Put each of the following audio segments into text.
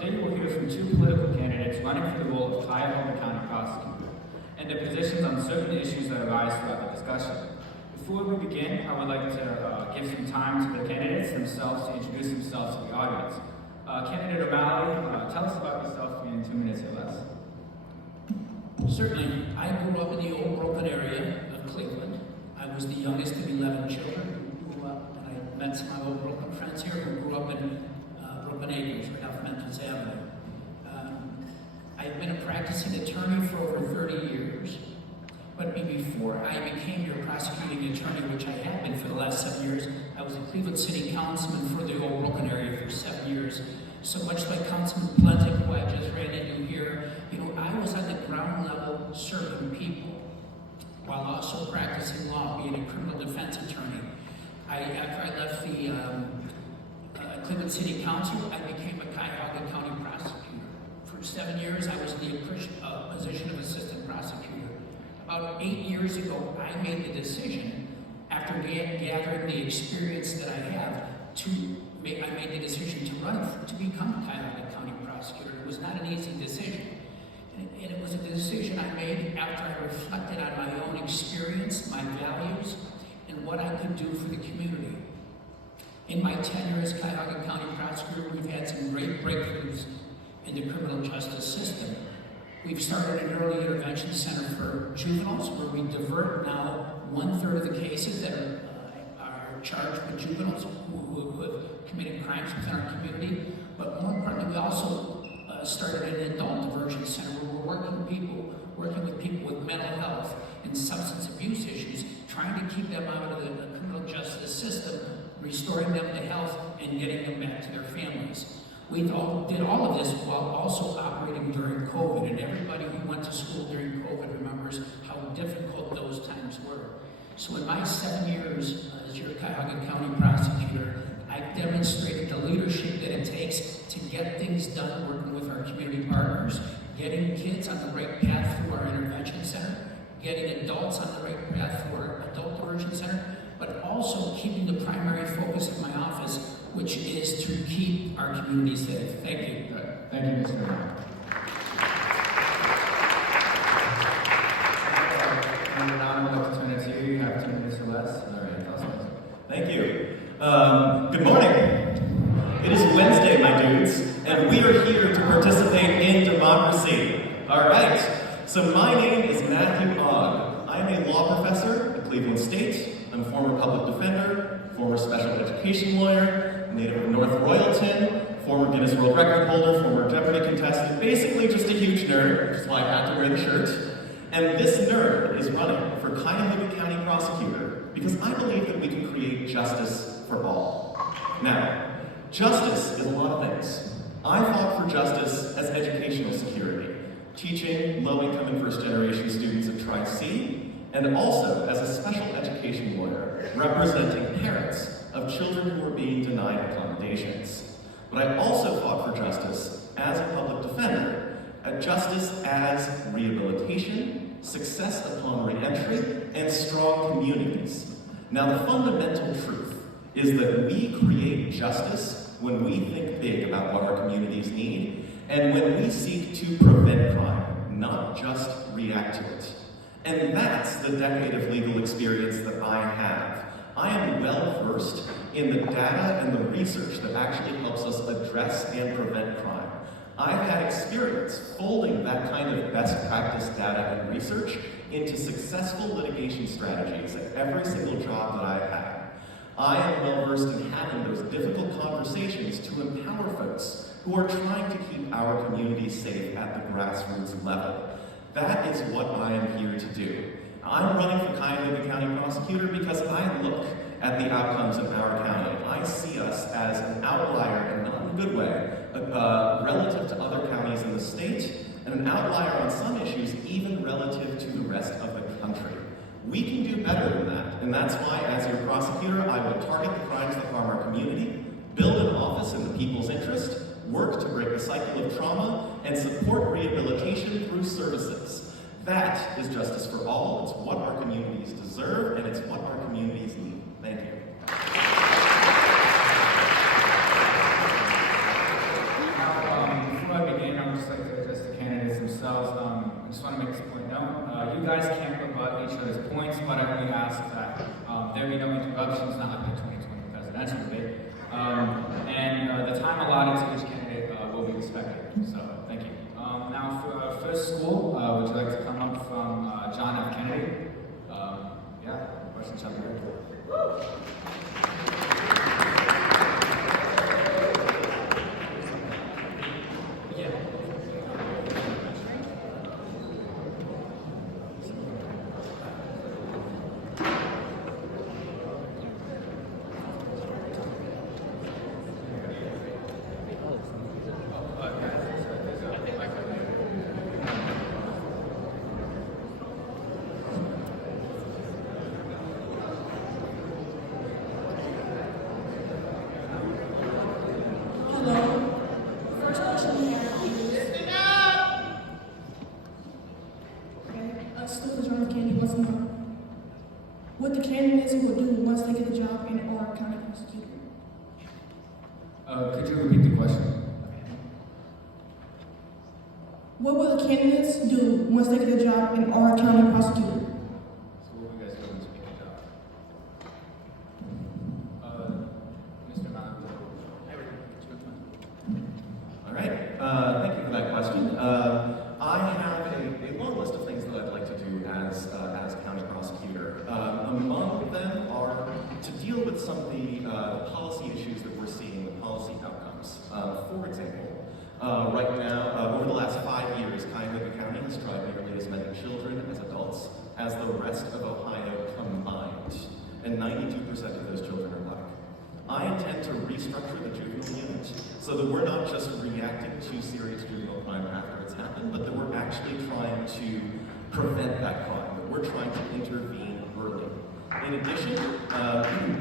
Today we'll hear from two political candidates running for the role of Cuyahoga County Prosecutor and their positions on certain issues that arise throughout the discussion. Before we begin, I would like to give some time to the candidates themselves to introduce themselves to the audience. Candidate O'Malley, tell us about yourself in 2 minutes or less. Certainly. I grew up in the old Brooklyn area of Cleveland. I was the youngest of 11 children who grew up, and I met some of my old Brooklyn friends here who grew up in Brooklyn Acres, right off Memphis Avenue. I've been a practicing attorney for over 30 years, but before I became your prosecuting attorney, which I have been for the last 7 years, I was a Cleveland City Councilman for the old Brooklyn area for 7 years. So much like Councilman Plenty, who I just ran into here, I was on the ground level serving people while also practicing law, being a criminal defense attorney. After I left the Cleveland City Council, I became a Cuyahoga County prosecutor. For 7 years, I was in the position of assistant prosecutor. About 8 years ago, I made the decision, after gathering the experience that I have, I made the decision to become a Cuyahoga County prosecutor. It was not an easy decision. And it was a decision I made after I reflected on my own experience, my values, and what I could do for the community. In my tenure as Cuyahoga County prosecutor, we've had some great breakthroughs in the criminal justice system. We've started an early intervention center for juveniles, where we divert now 1/3 of the cases that are charged with juveniles who have committed crimes within our community. But more importantly, we also started an adult diversion center where we're working with people with mental health and substance abuse issues, trying to keep them out of the criminal justice system, restoring them to health, and getting them back to their families. We did all of this while also operating during COVID, and everybody who went to school during COVID remembers how difficult those times were. So in my 7 years as your Cuyahoga County prosecutor, I've demonstrated the leadership that it takes to get things done working with our community partners, getting kids on the right path through our intervention center, getting adults on the right path through our adult diversion center, but also keeping the primary focus of my office, which is to keep our community safe. Thank you. Good. Thank you, Mr. O'Malley. And now I'd like to turn it to you. You have 2 minutes or less. All right, tell us about it. Thank you. Good morning. It is Wednesday, my dudes, and we are here to participate in democracy. All right. So my name is Matthew Ogg. I'm a law professor at Cleveland State. I'm a former public defender, former special education lawyer, native of North Royalton, former Guinness World Record holder, former Jeopardy contestant, basically just a huge nerd, which is why I have to wear the shirt. And this nerd is running for Cuyahoga County prosecutor because I believe that we can create justice for all. Now, justice is a lot of things. I fought for justice as educational security, teaching low-income and first-generation students at Tri-C, and also as a special education lawyer, representing parents of children who are being denied accommodations. But I also fought for justice as a public defender, justice as rehabilitation, success upon re-entry, and strong communities. Now, the fundamental truth is that we create justice when we think big about what our communities need, and when we seek to prevent crime, not just react to it. And that's the decade of legal experience that I have. I am well versed in the data and the research that actually helps us address and prevent crime. I've had experience folding that kind of best practice data and research into successful litigation strategies at every single job that I've had. I am well versed in having those difficult conversations to empower folks who are trying to keep our communities safe at the grassroots level. That is what I am here to do. I'm running for Cuyahoga County prosecutor because I look at the outcomes of our county. I see us as an outlier, and not in a good way, relative to other counties in the state, and an outlier on some issues even relative to the rest of the country. We can do better than that, and that's why, as your prosecutor, I will target the crimes that harm our community, build an office in the people's interest, work to break the cycle of trauma, and support rehabilitation through services. That is justice for all. It's what our communities deserve, and it's what our communities need. Thank you. Now, yourselves, I just want to make this point known. You guys can't rebut each other's points, but I only ask that there be no interruptions, not like the 2020 presidential debate. And the time allotted to each candidate will be respected. So, thank you. Now, for our first school, would you like to come up from John F. Kennedy? Yeah, question shall be heard. What the candidates will do once they get the job in our county prosecutor. Could you repeat the question? What will the candidates do once they get the job in our county prosecutor? So what will you guys do once you get the job? Mr. Mount. All right, thank you for that question. I have a long list of things that I'd like to do as county prosecutor. Among them are to deal with some of the policy issues that we're seeing, the policy outcomes. For example, right now, over the last 5 years, Cuyahoga County has tried nearly as many children as adults as the rest of Ohio combined, and 92% of those children are black. I intend to restructure the juvenile unit so that we're not just reacting to serious juvenile crime after it's happened, but that we're actually trying to prevent that crime, that we're trying to intervene early. In addition,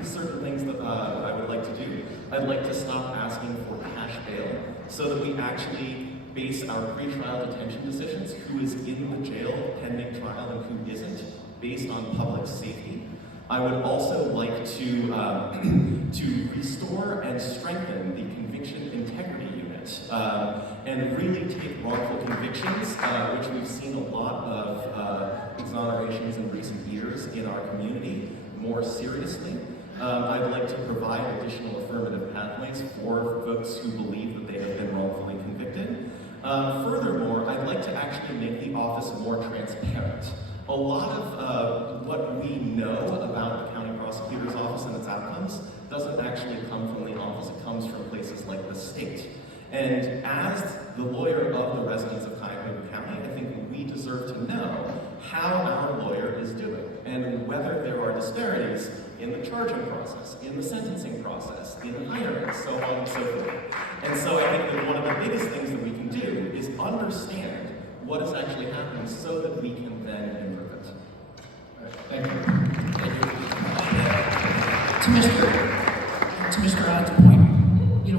certain things that I would like to do, I'd like to stop asking for cash bail so that we actually base our pretrial detention decisions, who is in the jail pending trial and who isn't, based on public safety. I would also like to restore and strengthen the conviction integrity unit and really take wrongful convictions, which we've seen a lot of exonerations in recent years in our community, more seriously. I'd like to provide additional affirmative pathways for folks who believe that they have been wrongfully convicted. Furthermore, I'd like to actually make the office more transparent. A lot of what we know about the county prosecutor's office and its outcomes doesn't actually come from the office, it comes from places like the state. And as the lawyer of the residents of Cuyahoga County, I think we deserve to know how our lawyer is doing and whether there are disparities in the charging process, in the sentencing process, in hiring, so on and so forth. And so I think that one of the biggest things that we can do is understand what is actually happening so that we can then improve it. Thank you. To Mr. Odd's point,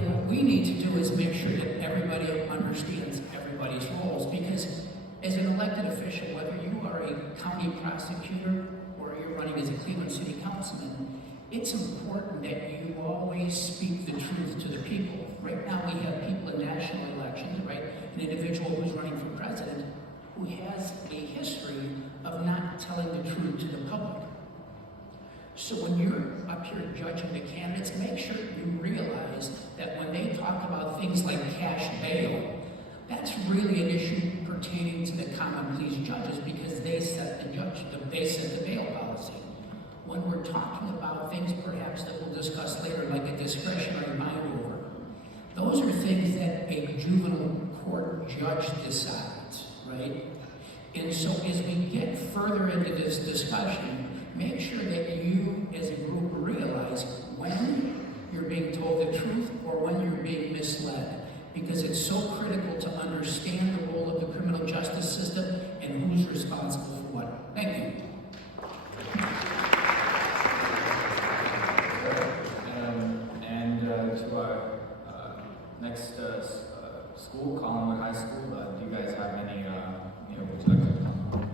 what we need to do is make sure that everybody understands everybody's roles, because as an elected official, whether you are a county prosecutor or you're running as a Cleveland City Councilman, it's important that you always speak the truth to the people. Right now we have people in national elections, right? An individual who's running for president who has a history of not telling the truth to the public. So when you're up here judging the candidates, make sure you realize that when they talk about things like cash bail, that's really an issue pertaining to the common pleas judges, because they set the bail policy. When we're talking about things perhaps that we'll discuss later, like a discretionary mind over, those are things that a juvenile court judge decides, right? And so as we get further into this discussion, make sure that you as a group realize when you're being told the truth or when you're being misled, because it's so critical to understand the role of the criminal justice system and who's responsible for what. Thank you. To our next school, Collinwood High School, do you guys have any, would you like to come?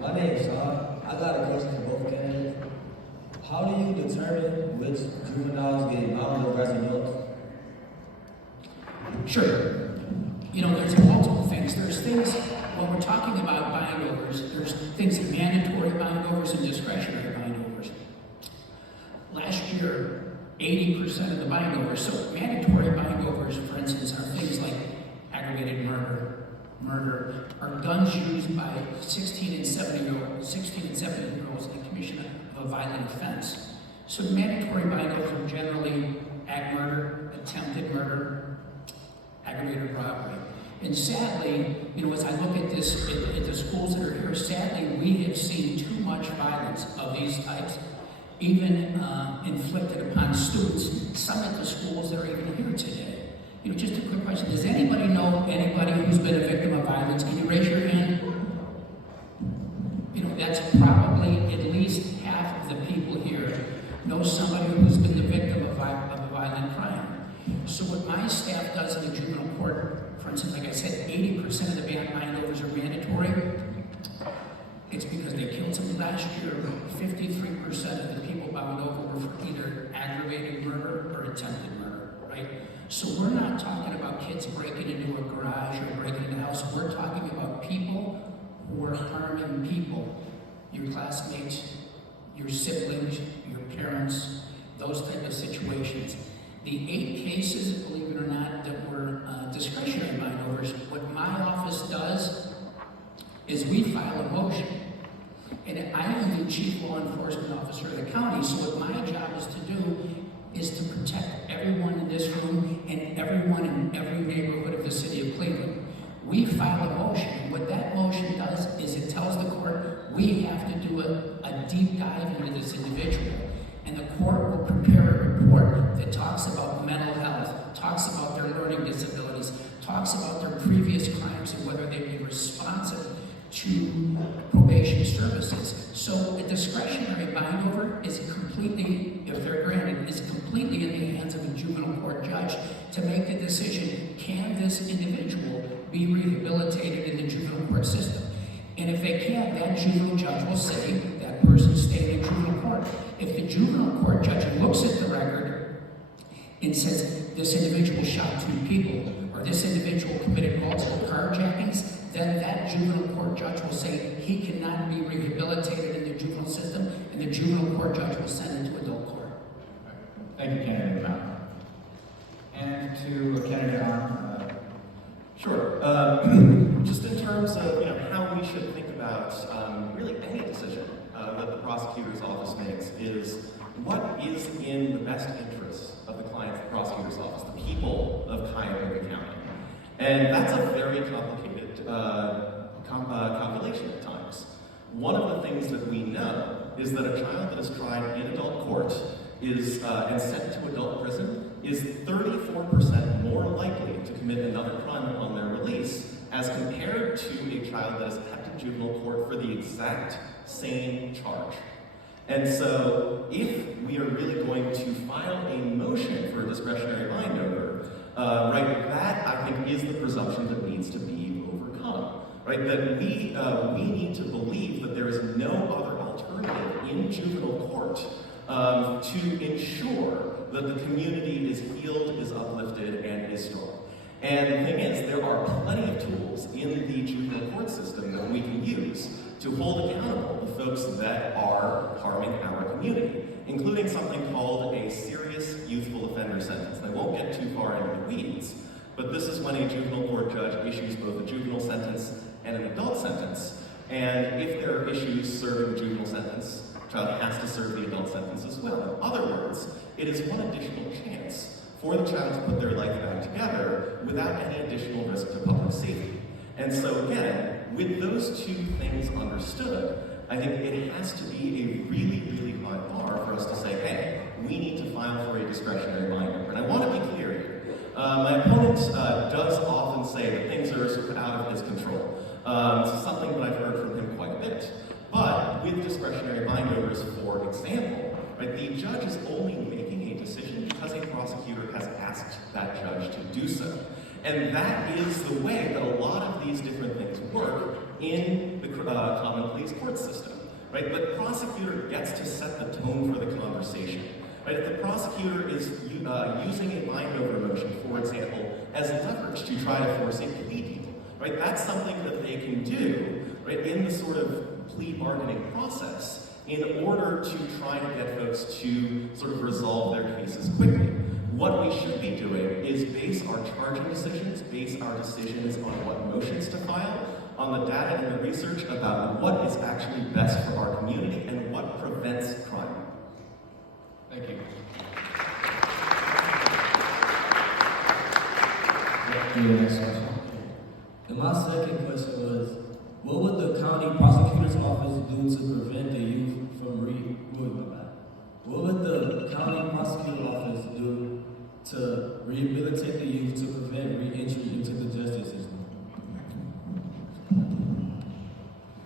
My name is got a question for both candidates. How do you determine which juveniles get bound over as adults? Sure. You know, there's multiple things. There's things, when we're talking about bindovers, there's things like mandatory bindovers and discretionary bindovers. Last year, 80% of the bindovers, so mandatory bindovers, for instance, are things like aggravated murder, are guns used by 16 and 17-year-olds in the commission of a violent offense. So mandatory bindovers are generally ag murder, attempted murder, aggravated robbery. And sadly, you know, as I look at this, at the schools that are here, sadly, we have seen too much violence of these types, even inflicted upon students, some at the schools that are even here today. You know, just a quick question. Does anybody know anybody who's been a victim of violence? Can you raise your hand? You know, that's probably at least half of the people here know somebody who's been the victim of a violent crime. So what my staff does in the juvenile court, for instance, like I said, 80% of the bindovers are mandatory. It's because they killed somebody last year. 53% of the people bound over were for either aggravated murder or attempted murder, right? So we're not talking about kids breaking into a garage or breaking into a house. We're talking about people who are harming people. Your classmates, your siblings, your parents, those type of situations. The 8 cases, believe it or not, that were discretionary bindovers, what my office does is we file a motion. And I am the chief law enforcement officer of the county, so what my job is to do is to protect everyone in this room and everyone in every neighborhood of the city of Cleveland. We file a motion, and what that motion does is it tells the court we have to do a deep dive into this individual. And the court will prepare a report that talks about mental health, talks about their learning disabilities, talks about their previous crimes and whether they'd be responsive to probation services. So a discretionary bindover is completely, if they're granted, is completely in the hands of a juvenile court judge to make the decision, can this individual be rehabilitated in the juvenile court system? And if they can't, that juvenile judge will say that person stay in juvenile court. If the juvenile court judge looks at the record and says this individual shot 2 people or this individual committed multiple carjackings, then that juvenile court judge will say he cannot be rehabilitated in the juvenile system, and the juvenile court judge will send him to adult court. Thank you, candidate Brown. And to candidate Arm. Sure. Just in terms of how we should think about really any decision that the prosecutor's office makes is what is in the best interest of the client of the prosecutor's office, the people of Cuyahoga County. And that's a very complicated calculation at times. One of the things that we know is that a child that is tried in adult court is and sent to adult prison is 34% more likely to commit another crime upon their release as compared to a child that is kept in juvenile court for the exact same charge. And so, if we are really going to file a motion for a discretionary bindover, that I think is the presumption that needs to be overcome. Right, that we need to believe that there is no other alternative in juvenile court to ensure that the community is healed, is uplifted, and is strong. And the thing is, there are plenty of tools in the juvenile court system that we can use to hold accountable the folks that are harming our community, including something called a serious youthful offender sentence. And I won't get too far into the weeds, but this is when a juvenile court judge issues both a juvenile sentence and an adult sentence. And if there are issues serving a juvenile sentence, the child has to serve the adult sentence as well. In other words, it is one additional chance for the child to put their life back together without any additional risk to public safety. And so again, with those two things understood, I think it has to be a really, really high bar for us to say, hey, we need to file for a discretionary bindover. And I want to be clear here. My opponent does often say that things are sort of out of his control. This is something that I've heard from him quite a bit. But with discretionary bindovers, for example, right, the judge is only making a decision because a prosecutor has asked that judge to do so. And that is the way that a lot of these different things work in the common pleas court system. right? The prosecutor gets to set the tone for the conversation, right? If the prosecutor is using a mind-over motion, for example, as leverage to try to force a plea deal, right? That's something that they can do, right, in the sort of plea bargaining process in order to try to get folks to sort of resolve their cases quickly. What we should be doing is base our charging decisions, base our decisions on what motions to file, on the data and the research about what is actually best for our community and what prevents crime. Thank you. Next question. And my second question was, what would the county prosecutor's office do to prevent the youth from What would the county prosecutor's office do to rehabilitate the youth to prevent re-entry into the justice system?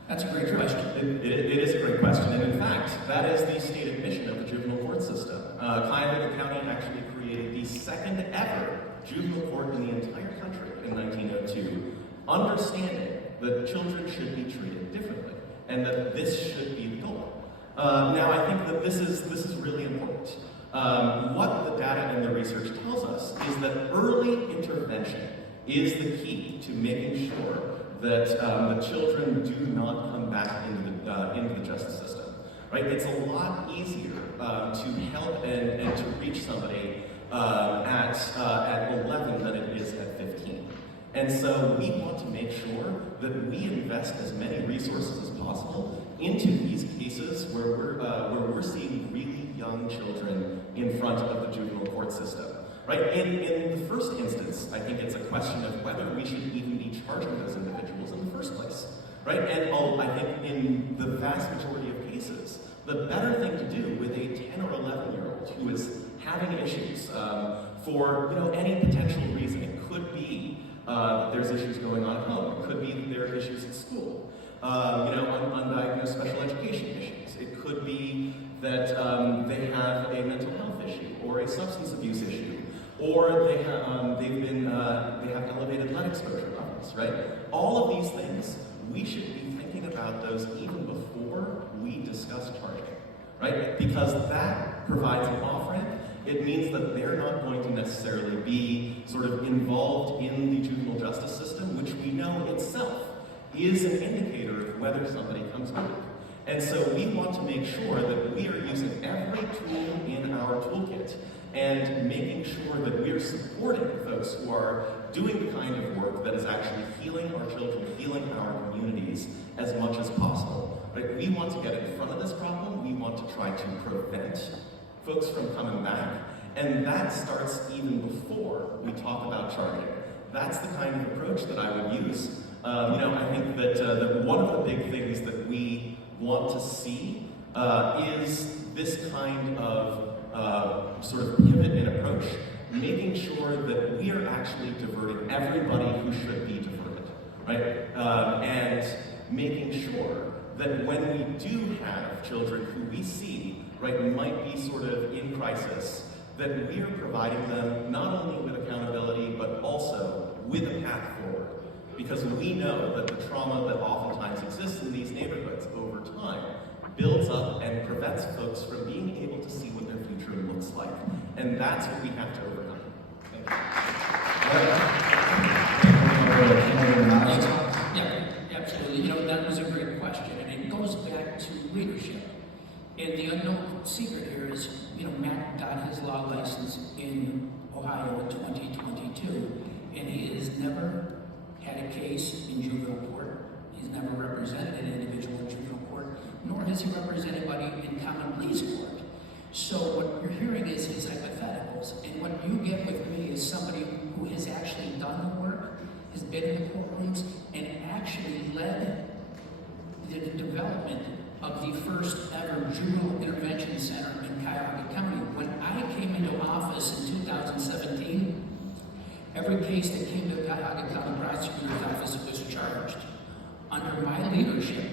That's a great question. It is a great question, and in fact, that is the stated mission of the juvenile court system. Cuyahoga County actually created the second ever juvenile court in the entire country in 1902, understanding that children should be treated differently, and that this should be the goal. Now, I think that this is really important. What the data and the research tells us is that early intervention is the key to making sure that the children do not come back into the justice system. Right? It's a lot easier to help and to reach somebody at 11 than it is at 15. And so we want to make sure that we invest as many resources as possible into these cases where we're seeing really young children in front of the juvenile court system. Right? In the first instance, I think it's a question of whether we should even be charging those individuals in the first place. Right? And I think in the vast majority of cases, the better thing to do with a 10 or 11-year-old who is having issues for any potential reason, it could be there's issues going on at home, it could be that there are issues at school, undiagnosed special education issues, it could be that they have a mental health issue or a substance abuse issue, or they have elevated lead exposure levels, right? All of these things, we should be thinking about those even before we discuss charging, right? Because that provides an off-ramp. It means that they're not going to necessarily be sort of involved in the juvenile justice system, which we know itself is an indicator of whether somebody comes back. And so we want to make sure that we are using every tool in our toolkit and making sure that we are supporting folks who are doing the kind of work that is actually healing our children, healing our communities as much as possible. Right? We want to get in front of this problem. We want to try to prevent folks from coming back. And that starts even before we talk about charging. That's the kind of approach that I would use. I think that one of the big things that we want to see is this kind of sort of pivot in approach, making sure that we are actually diverting everybody who should be diverted, right? And making sure that when we do have children who we see, right, might be sort of in crisis, that we are providing them not only with accountability, but also with a path forward. Because we know that the trauma that oftentimes exists in these neighborhoods over time builds up and prevents folks from being able to see what their future looks like. And that's what we have to overcome. Thank you. Yeah, absolutely. That was a great question, and it goes back to leadership. And the unknown secret here is, Matt got his law license in Ohio in 2022, and he has never had a case in juvenile court. He's never represented an individual in juvenile court, nor has he represented anybody in common pleas court. So what you're hearing is his hypotheticals, and what you get with me is somebody who has actually done the work, has been in the courtrooms, and actually led the development of the first ever juvenile intervention center in Cuyahoga County. When I came into office in 2017, every case that came to the Cuyahoga County Prosecutor's Office was charged. Under my leadership,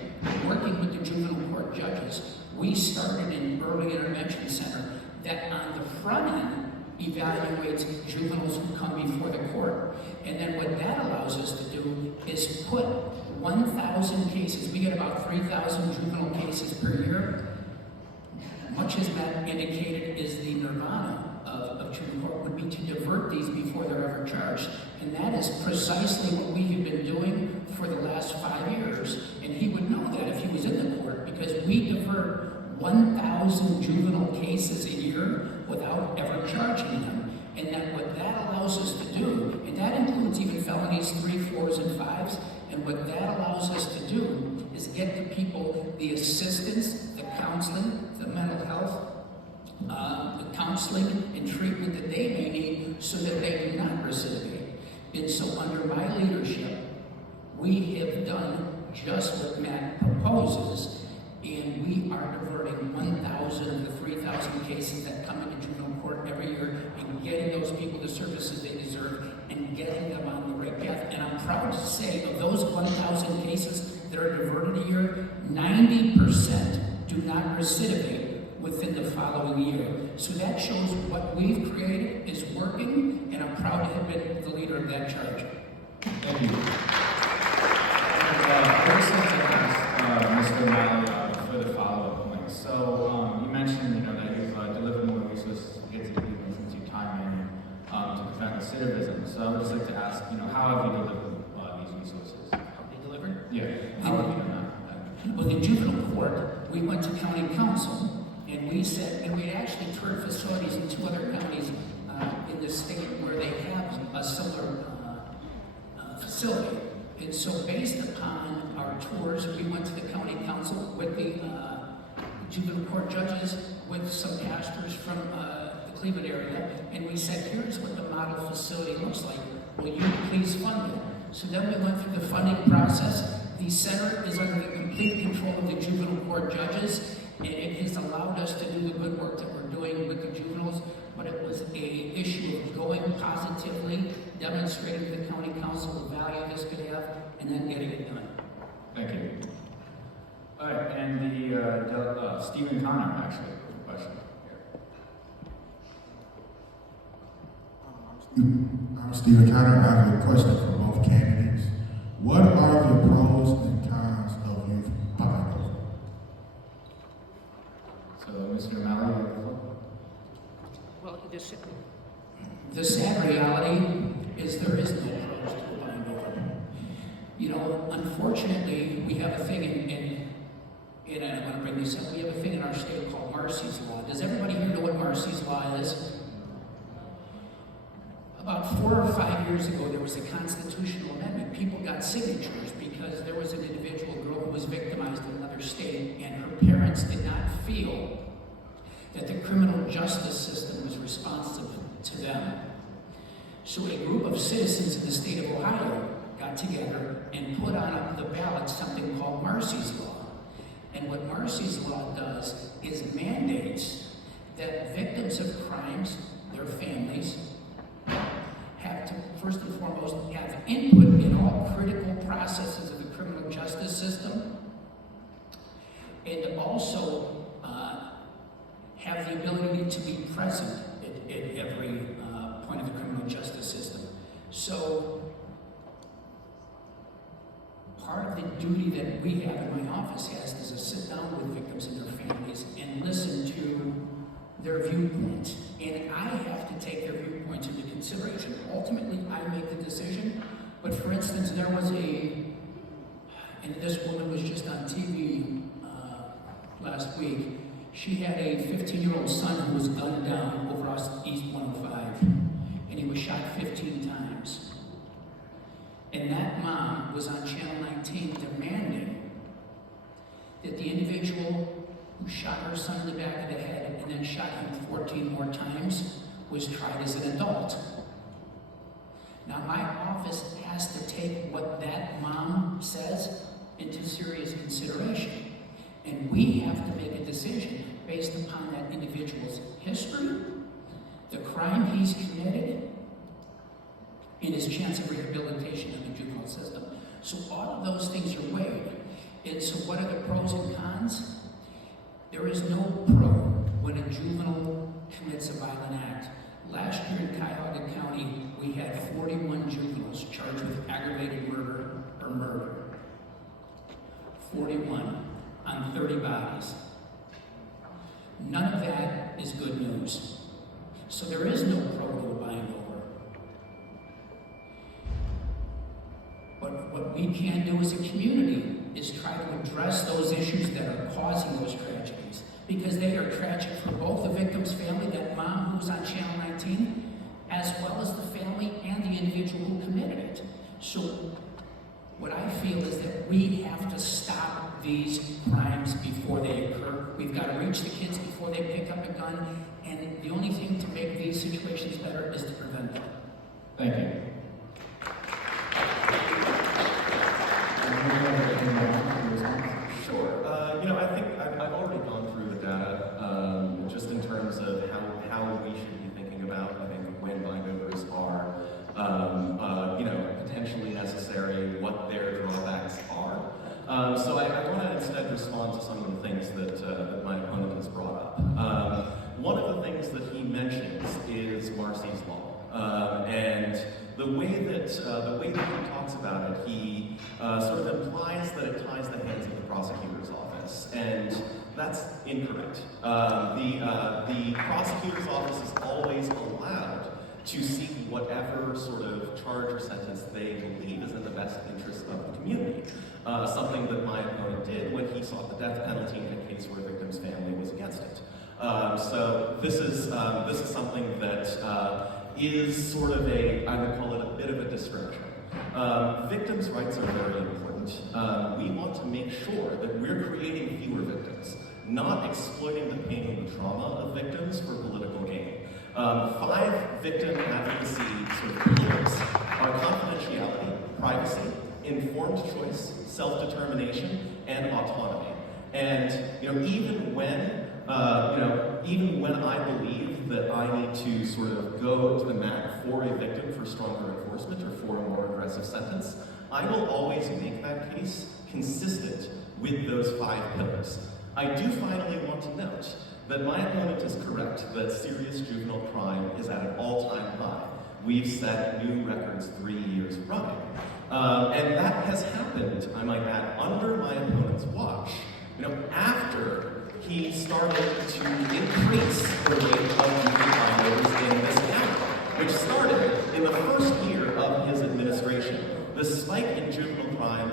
working with the juvenile court judges, we started an early intervention center that on the front end evaluates juveniles who come before the court. And then what that allows us to do is put 1,000 cases, we get about 3,000 juvenile cases per indicated is the nirvana of juvenile court would be to divert these before they're ever charged. And that is precisely what we have been doing for the last 5 years. And he would know that if he was in the court, because we divert 1,000 juvenile cases a year without ever charging them. And that what that allows us to do, and that includes even felonies 3, 4s, and 5s, and what that allows us to do is get the people the assistance, the counseling, the mental health, the counseling and treatment that they may need so that they do not recidivate. And so under my leadership, we have done just what Matt proposes, and we are diverting 1,000 of the 3,000 cases that come into juvenile court every year and getting those people the services they deserve and getting them on the right path. And I'm proud to say of those 1,000 cases that are diverted a year, 90% do not recidivate within the following year. So that shows what we've created is working, and I'm proud to have been the leader of that charge. Thank you. First, I'd like to ask Mr. O'Malley for the follow-up point. So you mentioned, that you've delivered more resources to kids and people since your time in to prevent recidivism. So I would just like to ask, how have you delivered these resources? Have they delivered? Yeah. How have you done that? Well, in juvenile court, we went to county council, and we said, and we actually toured facilities in 2 other counties in the state where they have a similar facility. And so based upon our tours, we went to the county council with the juvenile court judges, with some pastors from the Cleveland area, and we said, here's what the model facility looks like. Will you please fund it? So then we went through the funding process. The center is under the complete control of the juvenile court judges, and it has allowed us to do the good work that we're doing with the juveniles, but it was an issue of going positively, demonstrating to the county council the value this could have, and then getting it done. Thank you. All right, and the Stephen Connor, actually, question. I'm Stephen Connor. I have a question for both candidates. What are the pros and cons of youth poverty? So, Mr. O'Malley, you have the floor. Well, the sad reality is there is no pros to bind over. Unfortunately, we have a thing and I want to bring this up, we have a thing in our state called Marcy's Law. Does everybody here know what Marcy's Law is? About 4 or 5 years ago, there was a constitutional amendment. People got signatures because there was an individual girl who was victimized in another state, and her parents did not feel that the criminal justice system was responsive to them. So a group of citizens in the state of Ohio got together and put on the ballot something called Marcy's Law. And what Marcy's Law does is mandates that victims of crimes, their families, have to, first and foremost, have input in all critical processes of the criminal justice system, and also have the ability to be present at every point of the criminal justice system. So, part of the duty that we have in my office is to sit down with victims and their families and listen to their viewpoints. And I have to take their viewpoints into consideration. Ultimately, I make the decision. But for instance, there was and this woman was just on TV last week. She had a 15-year-old son who was gunned down over East 105, and he was shot 15 times. And that mom was on Channel 19 demanding that the individual who shot her son in the back of the head and then shot him 14 more times was tried as an adult. Now, my office has to take what that mom says into serious consideration. And we have to make a decision based upon that individual's history, the crime he's committed, and his chance of rehabilitation in the juvenile system. So all of those things are weighed. And so what are the pros and cons? There is no pro when a juvenile commits a violent act. Last year in Cuyahoga County, we had 41 juveniles charged with aggravated murder or murder. 41 on 30 bodies. None of that that is good news. So there is no pro to a buying over. But what we can do as a community is try to address those issues that are causing those tragedies, because they are tragic for both the victim's family, that mom who was on Channel 19, as well as the family and the individual who committed it. So what I feel is that we have to stop these crimes before they occur. We've got to reach the kids before they pick up a gun, and the only thing to make these situations better is to prevent them. Thank you. Sure. I think I've already gone through the data, just in terms of how we should be thinking about, I think, when buying overs are, potentially necessary, what their drawbacks are. So I want to instead respond to some of the things that my opponent has brought up. One of the things that he mentions is Marcy's Law, and the way that he talks about it, he sort of implies that it ties the hands of the prosecutor's office, and that's incorrect. The prosecutor's office is always allowed to seek whatever sort of charge or sentence they believe is in the best interest of the community. Something that my opponent did when he sought the death penalty in a case where the victim's family was against it. So this is something that is sort of I would call it a bit of a distraction. Victims' rights are very important. We want to make sure that we're creating fewer victims, not exploiting the pain and the trauma of victims for political gain. 5 victim advocacy sort of pillars are confidentiality, privacy, informed choice, self-determination, and autonomy. And even when I believe that I need to sort of go to the mat for a victim for stronger enforcement or for a more aggressive sentence, I will always make that case consistent with those 5 pillars. I do finally want to note that my opponent is correct that serious juvenile crime is at an all-time high. We've set new records 3 years running. And that has happened, I might add, under my opponent's watch, after he started to increase the rate of juvenile overs in this county, which started in the first year of his administration. The spike in juvenile crime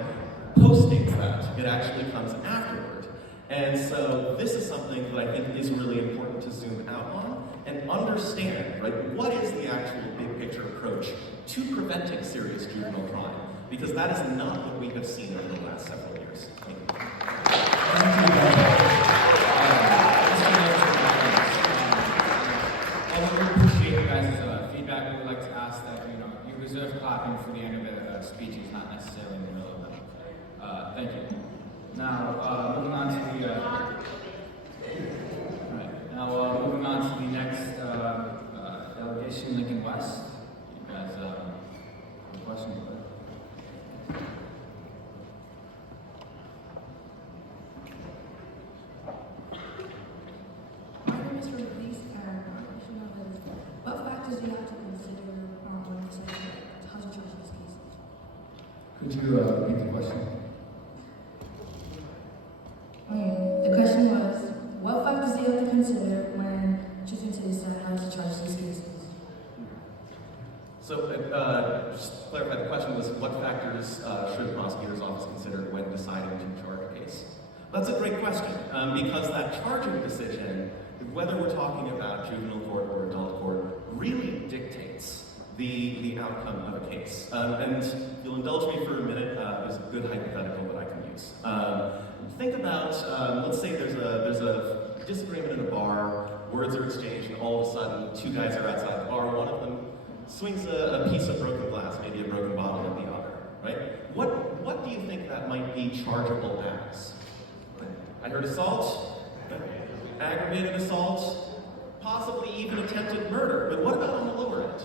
postdates that. It actually comes afterward. And so this is something that I think is really important to zoom out on and understand, right? What is the actual big picture approach to preventing serious juvenile crime? Because that is not what we have seen over the last several years. Thank you. Although we appreciate you guys' feedback, we would like to ask that you reserve clapping for the end of the speeches, not necessarily in the middle of them. Thank you. Now, moving on to the next delegation, Lincoln West. You guys have a question? My name is Release, and my question is, what factors do you have to consider when deciding how to judge this case? Could you repeat the question? The question was, what factors do you have to consider when choosing to decide how to charge these cases? So, just to clarify, the question was, what factors should the prosecutor's office consider when deciding to charge a case? That's a great question, because that charging decision, whether we're talking about juvenile court or adult court, really dictates the outcome of a case. And you'll indulge me for a minute, there's a good hypothetical that I can use. Think about, let's say there's a disagreement in a bar, words are exchanged, and all of a sudden 2 guys are outside the bar, one of them swings a piece of broken glass, maybe a broken bottle at the other, right? What do you think that might be chargeable as? I heard assault, aggravated assault, possibly even attempted murder, but what about on the lower end?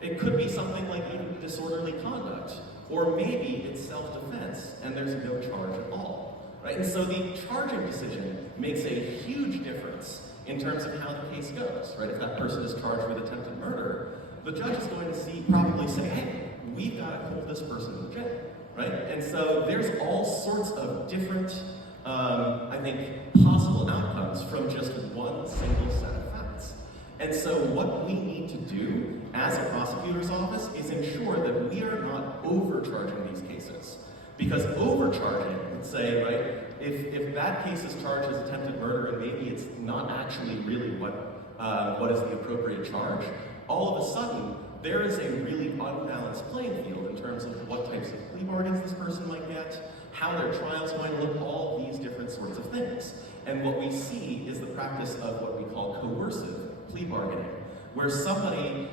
It could be something like even disorderly conduct, or maybe it's self-defense and there's no charge at all, right? And so the charging decision makes a huge difference in terms of how the case goes, right? If that person is charged with attempted murder, the judge is going to probably say, hey, we've got to hold this person to jail, right? And so there's all sorts of different, I think, possible outcomes from just one single set of And so what we need to do as a prosecutor's office is ensure that we are not overcharging these cases. Because overcharging, let's say, right, if that case is charged as attempted murder and maybe it's not actually really what is the appropriate charge, all of a sudden, there is a really unbalanced playing field in terms of what types of plea bargains this person might get, how their trials might look, all these different sorts of things. And what we see is the practice of what we call coercive plea bargaining, where somebody,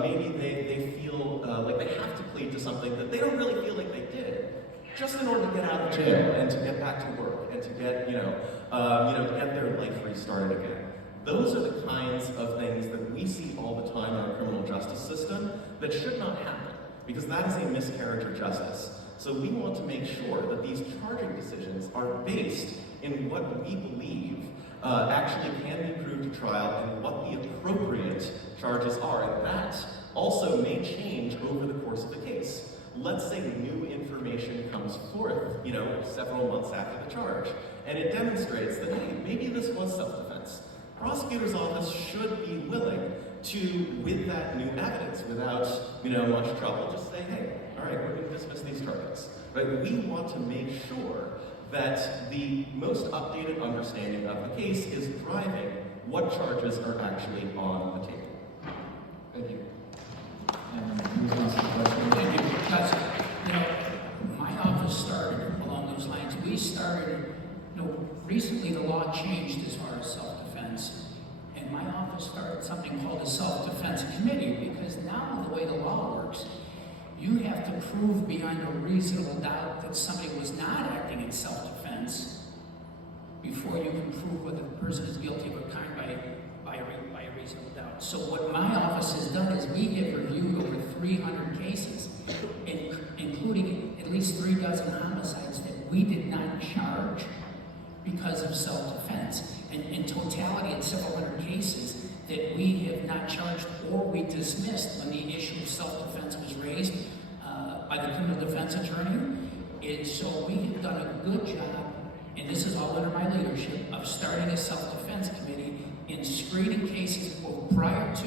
maybe they feel like they have to plead to something that they don't really feel like they did, just in order to get out of jail and to get back to work and to get, get their life restarted again. Those are the kinds of things that we see all the time in our criminal justice system that should not happen, because that is a miscarriage of justice. So we want to make sure that these charging decisions are based in what we believe actually can be proved to trial and what the appropriate charges are. And that also may change over the course of the case. Let's say new information comes forth, several months after the charge, and it demonstrates that, hey, maybe this was self-defense. Prosecutor's office should be willing to, with that new evidence, without much trouble, just say, hey, all right, we're going to dismiss these charges. Right? We want to make sure that the most updated understanding of the case is driving what charges are actually on the table. Thank you. And moving on to the question. Thank you. Because, my office started along those lines. We started, recently the law changed as far as self-defense. And my office started something called a self-defense committee, because now the way the law works, you have to prove beyond a reasonable doubt that somebody was not acting in self-defense before you can prove whether the person is guilty of a crime by a reasonable doubt. So what my office has done is we have reviewed over 300 cases, including at least 3 dozen homicides that we did not charge because of self-defense. And in totality, in several hundred cases that we have not charged or we dismissed when the issue of self-defense was raised by the criminal defense attorney. And so we have done a good job, and this is all under my leadership, of starting a self-defense committee in screening cases both prior to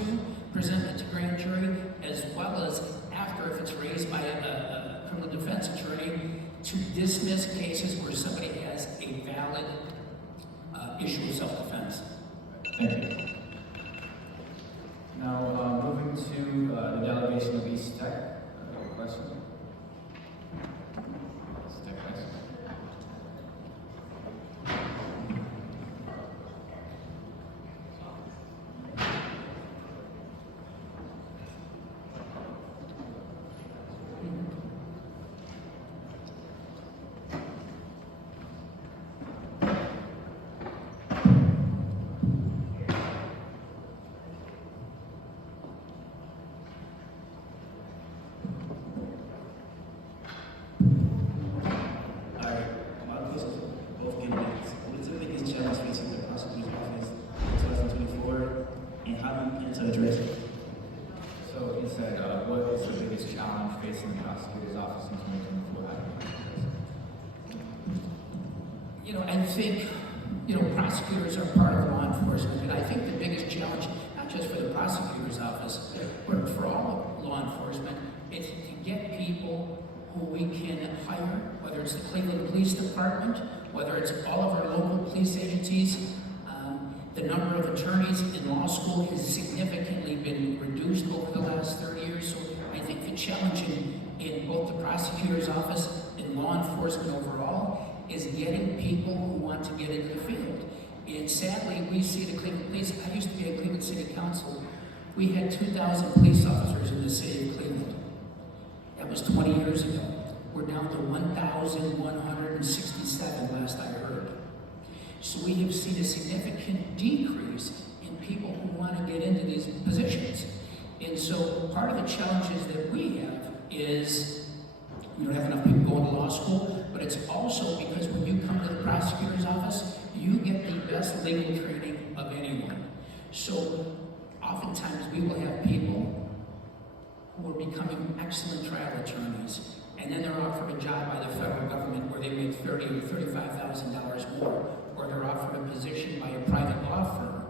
presentment to grand jury as well as after, if it's raised by a criminal defense attorney, to dismiss cases where somebody has a valid issue of self-defense. Thank you. Now, moving to the delegation of East Tech. Question? East Tech question. So he said, what is the biggest challenge facing the prosecutor's office in 2024? I think, prosecutors are part of law enforcement, and I think the biggest challenge, not just for the prosecutor's office, but for all of law enforcement, is to get people who we can hire, whether it's the Cleveland Police Department, whether it's all of our local police agencies. The number of attorneys in law school has significantly been reduced over the last 30 years, so I think the challenge in both the prosecutor's office and law enforcement overall is getting people who want to get into the field. And sadly, we see the Cleveland Police. I used to be at Cleveland City Council. We had 2,000 police officers in the city of Cleveland. That was 20 years ago. We're down to 1,167 last I heard. So we have seen a significant decrease in people who want to get into these positions. And so part of the challenges that we have is we don't have enough people going to law school, but it's also because when you come to the prosecutor's office, you get the best legal training of anyone. So oftentimes we will have people who are becoming excellent trial attorneys, and then they're offered a job by the federal government where they make $30,000 or $35,000 more, or they're offered a position by a private law firm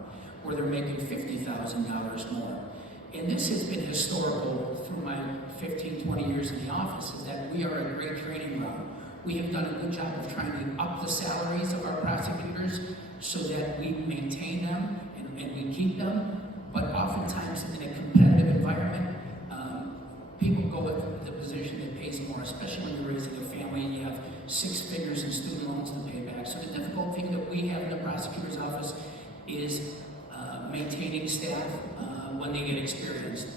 or they're making $50,000 more. And this has been historical through my 15, 20 years in the office, is that we are a great training ground. We have done a good job of trying to up the salaries of our prosecutors so that we maintain them and we keep them. But oftentimes in a competitive environment, people go with the position that pays more, especially when you're raising a family and you have 6 figures in student loans to pay back. So the difficult thing that we have in the prosecutor's office is maintaining staff when they get experienced.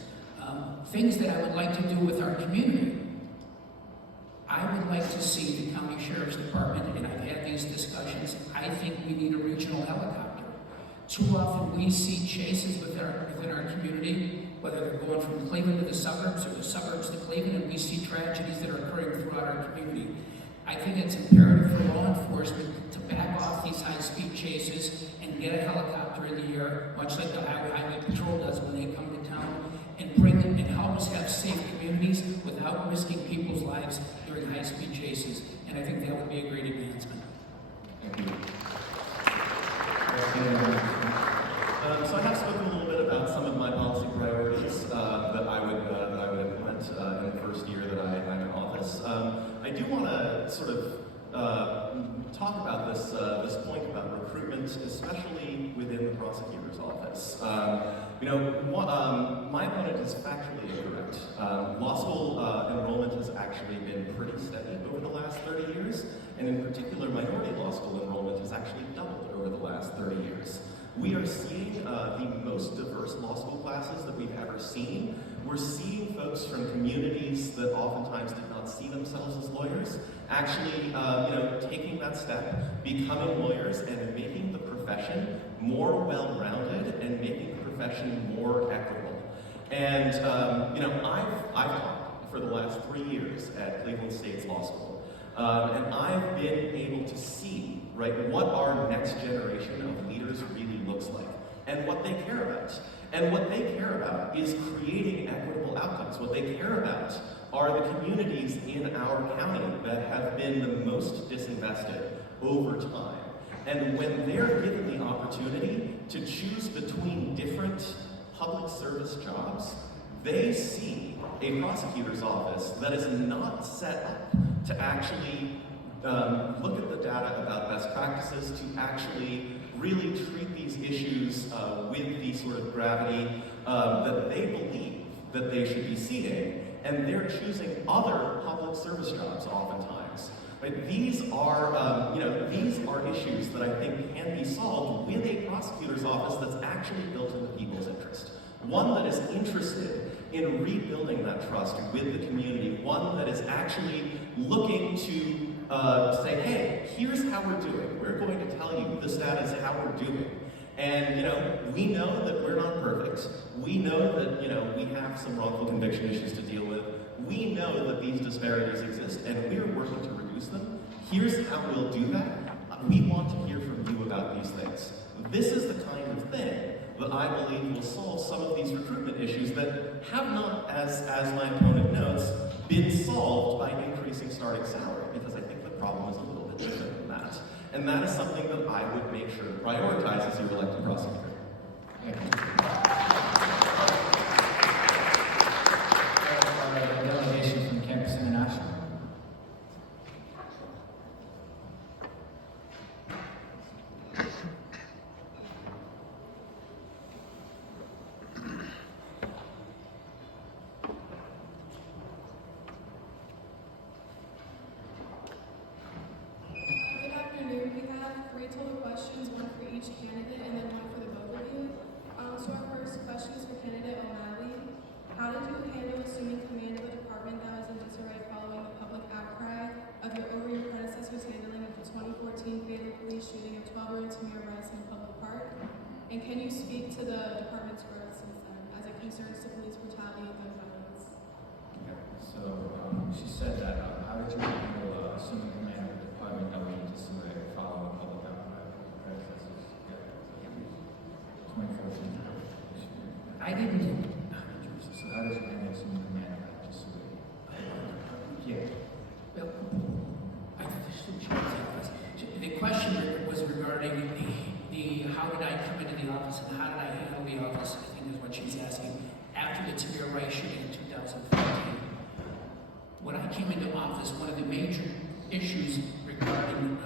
Things that I would like to do with our community. I would like to see the county sheriff's department, and I've had these discussions, I think we need a regional helicopter. Too often we see chases within our community, whether they're going from Cleveland to the suburbs or the suburbs to Cleveland, and we see tragedies that are occurring throughout our community. I think it's imperative for law enforcement to back off these high-speed chases and get a helicopter in the air, much like the Highway Patrol does when they come to town, and bring them and help us have safe communities without risking people's lives during high-speed chases. And I think that would be a great advancement. Thank you. So I have spoken a little bit about some of my policy priorities that I would implement in the first year that I'm in office. I do want to sort of talk about this point about recruitment, especially within the prosecutor's office. My opponent is factually incorrect. Law school enrollment has actually been pretty steady over the last 30 years, and in particular, minority law school enrollment has actually doubled over the last 30 years. We are seeing the most diverse law school classes that we've ever seen. We're seeing folks from communities that oftentimes did not see themselves as lawyers, actually, taking that step, becoming lawyers, and making the profession more well-rounded and making the profession more equitable. And I've taught for the last 3 years at Cleveland State's Law School, and I've been able to see, what our next generation of leaders really looks like, and what they care about. And what they care about is creating equitable outcomes. What they care about are the communities in our county that have been the most disinvested over time. And when they're given the opportunity to choose between different public service jobs, they see a prosecutor's office that is not set up to actually look at the data about best practices, to actually really treat these issues with the sort of gravity that they believe that they should be seeing, and they're choosing other public service jobs oftentimes. Right? These are issues that I think can be solved with a prosecutor's office that's actually built in the people's interest. One that is interested in rebuilding that trust with the community, one that is actually looking to say, hey, here's how we're doing. We're going to tell you the status how we're doing. And, we know that we're not perfect. We know that, we have some wrongful conviction issues to deal with. We know that these disparities exist, and we're working to reduce them. Here's how we'll do that. We want to hear from you about these things. This is the kind of thing that I believe will solve some of these recruitment issues that have not, as my opponent notes, been solved by increasing starting salary, because I think the problem is a little bit different than that. And that is something that I would make sure to prioritize as your elected prosecutor. Thank you. A delegation from Campus International. Good afternoon. We have 3 total questions, 1 for each candidate and then 1 for the both of you. So our first question is for candidate O'Malley. How did you handle assuming command of a department that was in disarray following the public outcry over your predecessor's handling of the 2014 fatal police shooting of 12-year-old Tamir Rice in a public park? And can you speak to the department's growth since then as it concerns to police brutality and gun violence? Okay. So she said that how did you handle assuming command of the department that was in disarray following the public outcry of your predecessors? 2014. I didn't. So how did you handle assuming command of that disarray? Yeah. Well, the question was regarding the how did I come into the office and how did I after the Tamir Rice shooting in 2014. When I came into office, one of the major issues regarding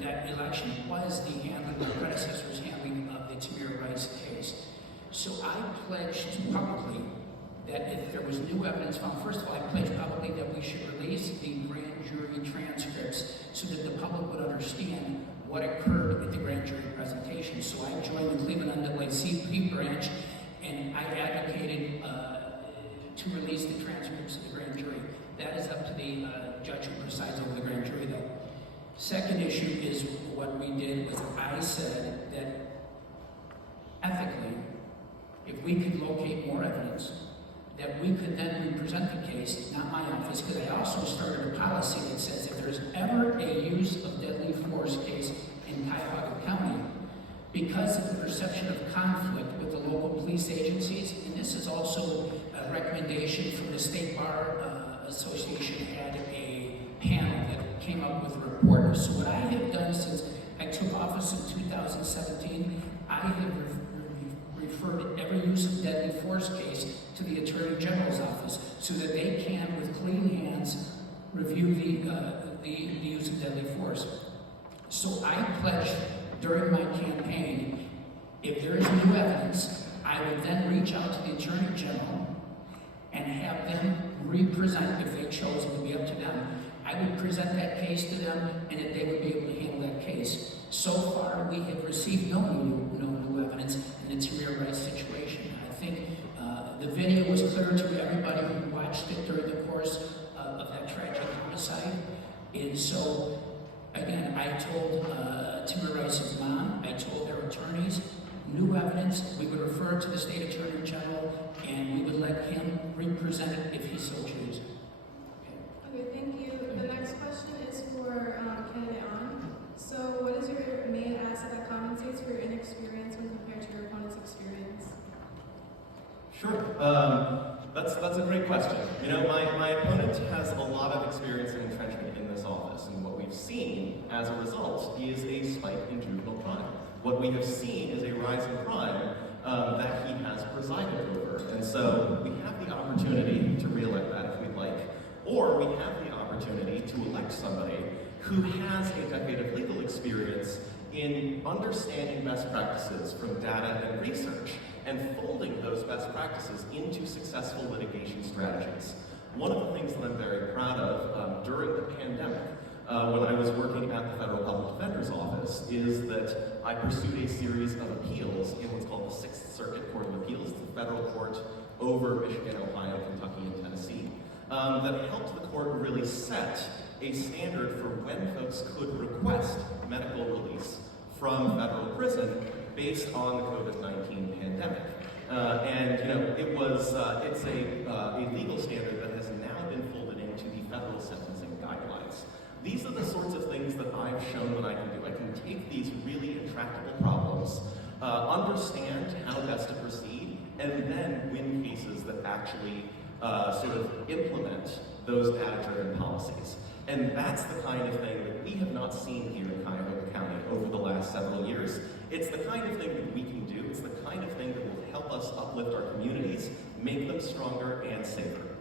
that election was the handling, the predecessor's handling of the Tamir Rice case. So I pledged publicly that if there was new evidence found, first of all, I pledged publicly that we should release the grand jury transcripts so that the public would understand what occurred at the grand jury presentation. So I joined the Cleveland NAACP branch and I advocated to release the transcripts of the grand jury. That is up to the judge who presides over the grand jury, though. Second issue is what we did was I said that ethically, if we could locate more evidence, that we could then represent the case, not my office, because I also started a policy that says if there's ever a use of deadly force case in Cuyahoga County, because of the perception of conflict with the local police agencies, and this is also a recommendation from the State Bar Association had a panel that came up with a report. So what I have done since I took office in 2017, I have referred every use of deadly force case to the Attorney General's office so that they can, with clean hands, review the use of deadly force. So I pledged during my campaign, if there is new evidence, I would then reach out to the Attorney General and have them represent, if they chose, it would be up to them. I would present that case to them and that they would be able to handle that case. So far, we have received no new evidence in the Tamir Rice situation. I think the video was clear to everybody who watched it during the course of that tragic homicide. And so, again, I told Tamir Rice's mom, I told their attorneys, new evidence, we would refer it to the State Attorney General, and we would let him represent it if he so chooses. Okay, thank you. The next question is for candidate on. So, what is your main asset that compensates for your inexperience when compared to your opponent's experience? Sure. That's a great question. You know, my opponent has a lot of experience in entrenchment in this office, and what we've seen as a result is a spike in juvenile crime. What we have seen is a rise in crime that he has presided over. And so we have the opportunity to re-elect that if we'd like, or we have the opportunity to elect somebody who has a decade of legal experience in understanding best practices from data and research and folding those best practices into successful litigation strategies. One of the things that I'm very proud of during the pandemic, when I was working at the Federal Public Defender's Office, is that I pursued a series of appeals in what's called the Sixth Circuit Court of Appeals, the federal court over Michigan, Ohio, Kentucky, and Tennessee, that helped the court really set a standard for when folks could request medical release from federal prison based on the COVID-19 pandemic. And you know, it's a legal standard that has now been folded into the federal sentencing guidelines. These are the sorts of things that I've shown that I can do. I can take these really intractable problems, understand how best to proceed, and then win cases that actually sort of implement those data-driven policies. And that's the kind of thing that we have not seen here in Cuyahoga County over the last several years. It's the kind of thing that we can do. It's the kind of thing that will help us uplift our communities, make them stronger and safer.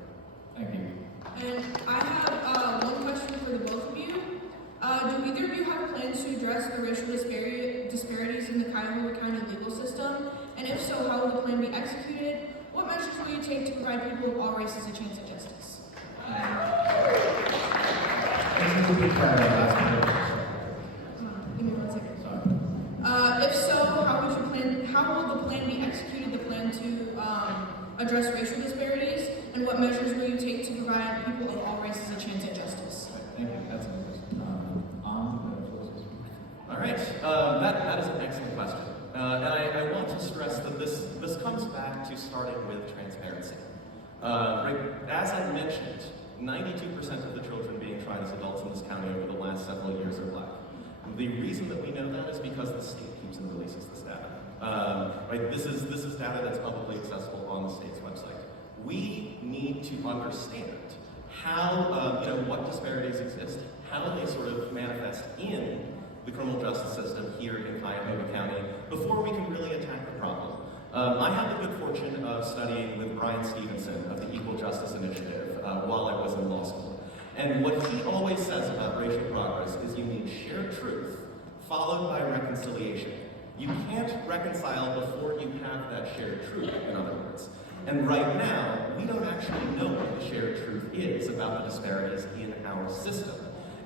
Thank you. And I have one question for the both of you. Do either of you have plans to address the racial disparities in the Cuyahoga County legal system? And if so, how will the plan be executed? What measures will you take to provide people of all races a chance at justice? Give me 1 second. Sorry. If so, how will the plan be executed, the plan to address racial disparities, and what measures will you take to provide people of all races a chance at justice? Thank you. That's a good question. All right, that is an excellent question. And I want to stress that this comes back to starting with transparency. Right, as I mentioned, 92% of the children being tried as adults in this county over the last several years are black. The reason that we know that is because the state keeps and releases this data. Right, this is data that's publicly accessible on the state's website. We need to understand how, what disparities exist, how they sort of manifest in the criminal justice system here in Cuyahoga County before we can really attack the problem. I have the good fortune fortune of studying with Brian Stevenson of the Equal Justice Initiative while I was in law school. And what he always says about racial progress is you need shared truth followed by reconciliation. You can't reconcile before you have that shared truth, in other words. And right now, we don't actually know what the shared truth is about the disparities in our system.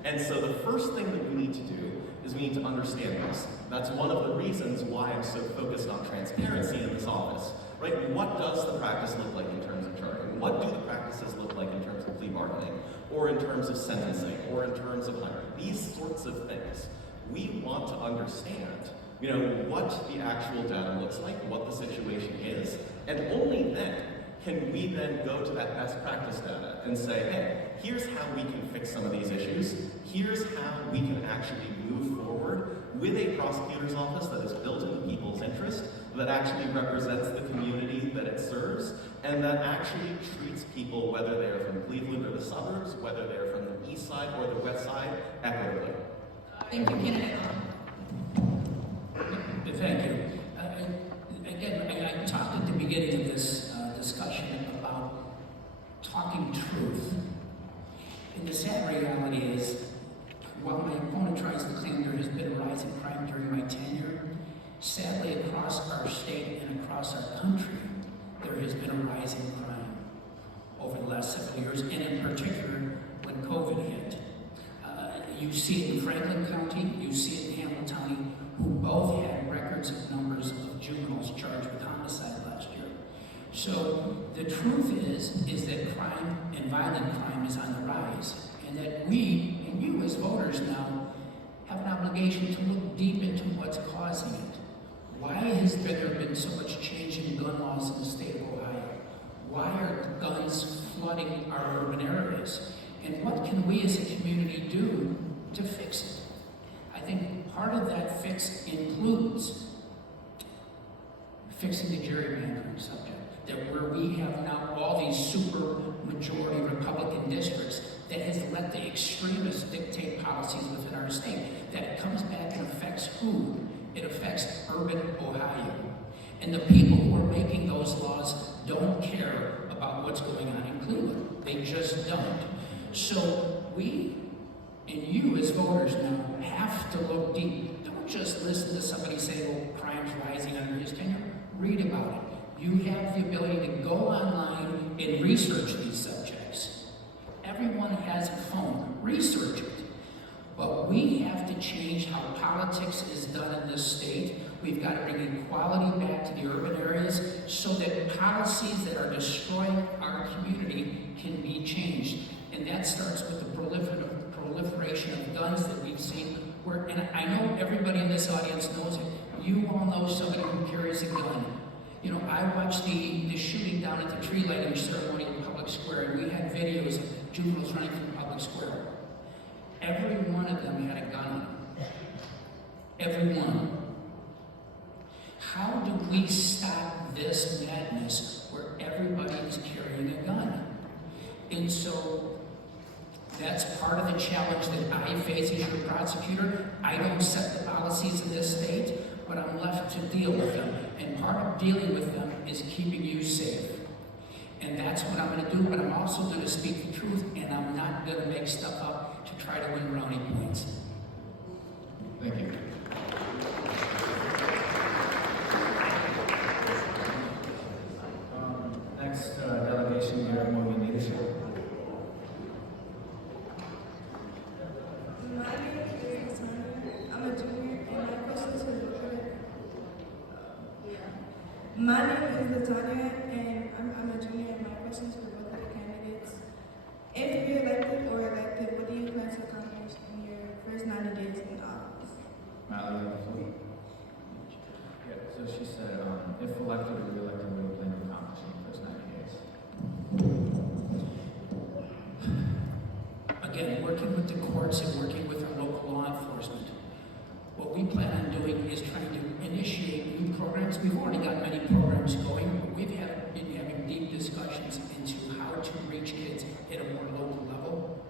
And so the first thing that we need to do is we need to understand this. That's one of the reasons why I'm so focused on transparency in this office, right? What does the practice look like in terms of charging? What do the practices look like in terms of plea bargaining, or in terms of sentencing, or in terms of hiring? These sorts of things. We want to understand, what the actual data looks like, what the situation is, and only then can we then go to that best practice data and say, hey, here's how we can fix some of these issues. Here's how we can actually move forward with a prosecutor's office that is built in people's interest, that actually represents the community that it serves, and that actually treats people, whether they're from Cleveland or the suburbs, whether they're from the east side or the west side, equitably. Thank you, candidate. Thank you. Again, I talked at the beginning of this discussion about talking truth. And the sad reality is, while my opponent tries to claim there has been a rise in crime during my tenure, sadly across our state and across our country, there has been a rise in crime over the last several years, and in particular when COVID hit. You see it in Franklin County, you see it in Hamilton County, who both had records of numbers of juveniles charged with homicide last year. So the truth is that crime and violent crime is on the rise, and that we, and you as voters now, have an obligation to look deep into what's causing it. Why has there been so much change in gun laws in the state of Ohio? Why are guns flooding our urban areas? And what can we as a community do to fix it? I think part of that fix includes fixing the gerrymandering subject. That where we have now all these super majority Republican districts, that has let the extremists dictate policies within our state. That it comes back and affects who? It affects urban Ohio. And the people who are making those laws don't care about what's going on in Cleveland. They just don't. So we, and you as voters now, have to look deep. Don't just listen to somebody say, well, crime's rising under his tenure. Read about it. You have the ability to go online and research these subjects. Everyone has a phone. Research it. But we have to change how politics is done in this state. We've got to bring equality back to the urban areas so that policies that are destroying our community can be changed. And that starts with the proliferation of guns that we've seen. And I know everybody in this audience knows it. You all know somebody who carries a gun. I watched the shooting down at the tree lighting ceremony in Public Square, and we had videos of juveniles running from Public Square. Every one of them had a gun on them. Every one. How do we stop this madness where everybody is carrying a gun? And so that's part of the challenge that I face as your prosecutor. I don't set the policies in this state, but I'm left to deal with them. And part of dealing with them is keeping you safe. And that's what I'm going to do, but I'm also going to speak the truth, and I'm not going to make stuff up to try to win brownie points. Thank you. Next delegation, we have Morgan Leadership. My name is Tanya. I'm a junior, and my question is for the My name is Latanya, and I'm a junior, and my question is for both of the candidates. If you're elected or elected, what do you plan to accomplish in your first 90 days in office? Yeah, so she said, if elected or re-elected, what do you plan to accomplish in the first 90 days? Again, working with the courts and working with our local law enforcement. What we plan on doing is trying to initiate new programs. We've already got many programs going, but we've been having deep discussions into how to reach kids at a more local level.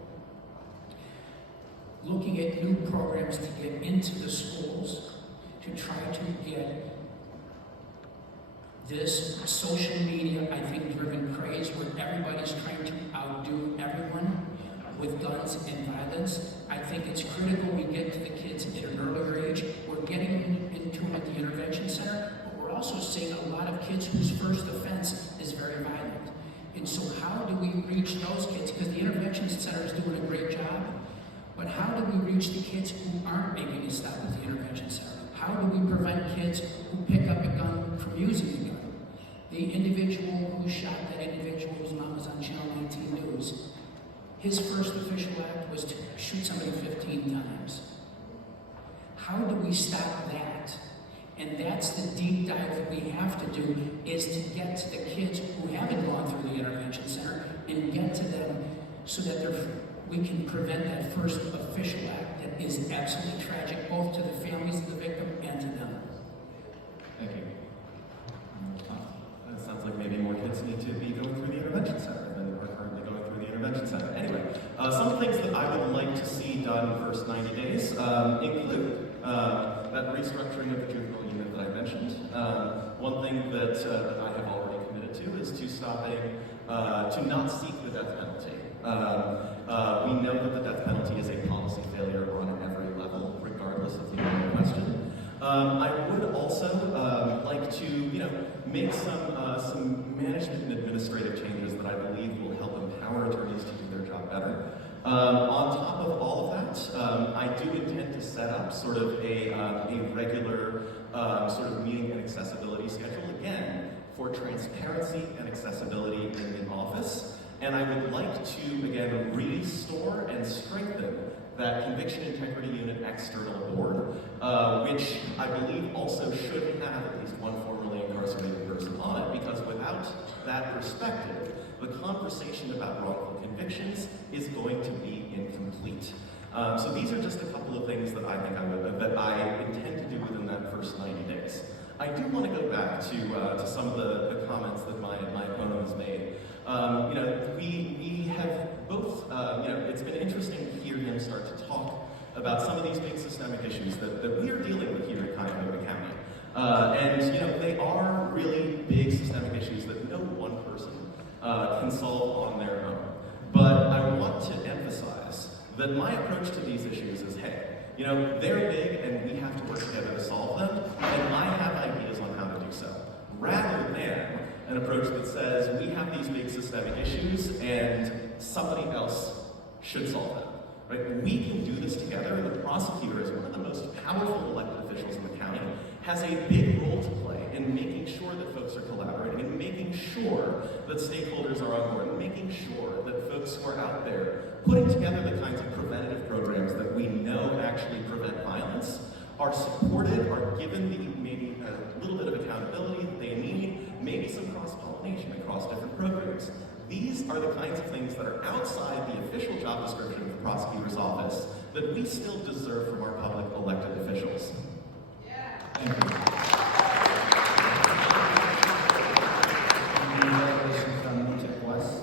Looking at new programs to get into the schools to try to get this social media, I think, driven craze where everybody's trying to outdo everyone with guns and violence. I think it's critical we get to the kids at an earlier age. We're getting into them at the intervention center, but we're also seeing a lot of kids whose first offense is very violent. And so how do we reach those kids? Because the intervention center is doing a great job, but how do we reach the kids who aren't making a stop at the intervention center? How do we prevent kids who pick up a gun from using a gun? The individual who shot that individual whose mom was on Channel 19 News, his first official act was to shoot somebody 15 times. How do we stop that? And that's the deep dive that we have to do, is to get to the kids who haven't gone through the intervention center and get to them so that we can prevent that first official act that is absolutely tragic, both to the families of the victim and to them. Thank you. It sounds like maybe more kids need to be going through the intervention center than are currently going through the intervention center. Anyway, some things that I would like to see done in the first 90 days include that restructuring of the juvenile unit that I mentioned. One thing that I have already committed to is to not seek the death penalty. We know that the death penalty is a policy failure on every level, regardless of the question. I would also like to, make some management and administrative changes that I believe will help empower attorneys to do their job better. On top of all of that, I do intend to set up sort of a regular sort of meeting and accessibility schedule, again, for transparency and accessibility in the office. And I would like to, again, restore and strengthen that conviction integrity unit external board, which I believe also should have at least one formerly incarcerated person on it, because without that perspective, the conversation about wrongful convictions is going to be incomplete. So these are just a couple of things that I think that I intend to do within that first 90 days. I do want to go back to some of the comments that my opponent has made. We have both, it's been interesting to hear him start to talk about some of these big systemic issues that we are dealing with here in Cuyahoga County. And they are really big systemic issues that no one person can solve on their own. But I want to emphasize that my approach to these issues is, hey, they're big and we have to work together to solve them, and I have ideas on how to do so. Rather than an approach that says we have these big systemic issues and somebody else should solve them. Right? We can do this together. The prosecutor is one of the most powerful elected officials in the county, has a big role to play in making sure that folks are collaborating, and making sure that stakeholders are on board, and making sure that folks who are out there putting together the kinds of preventative programs that we know actually prevent violence are supported, are given maybe a little bit of accountability that they need, maybe some cross-pollination across different programs. These are the kinds of things that are outside the official job description of the prosecutor's office that we still deserve from our public elected officials. Yeah. Thank you. Congratulations from Tech West.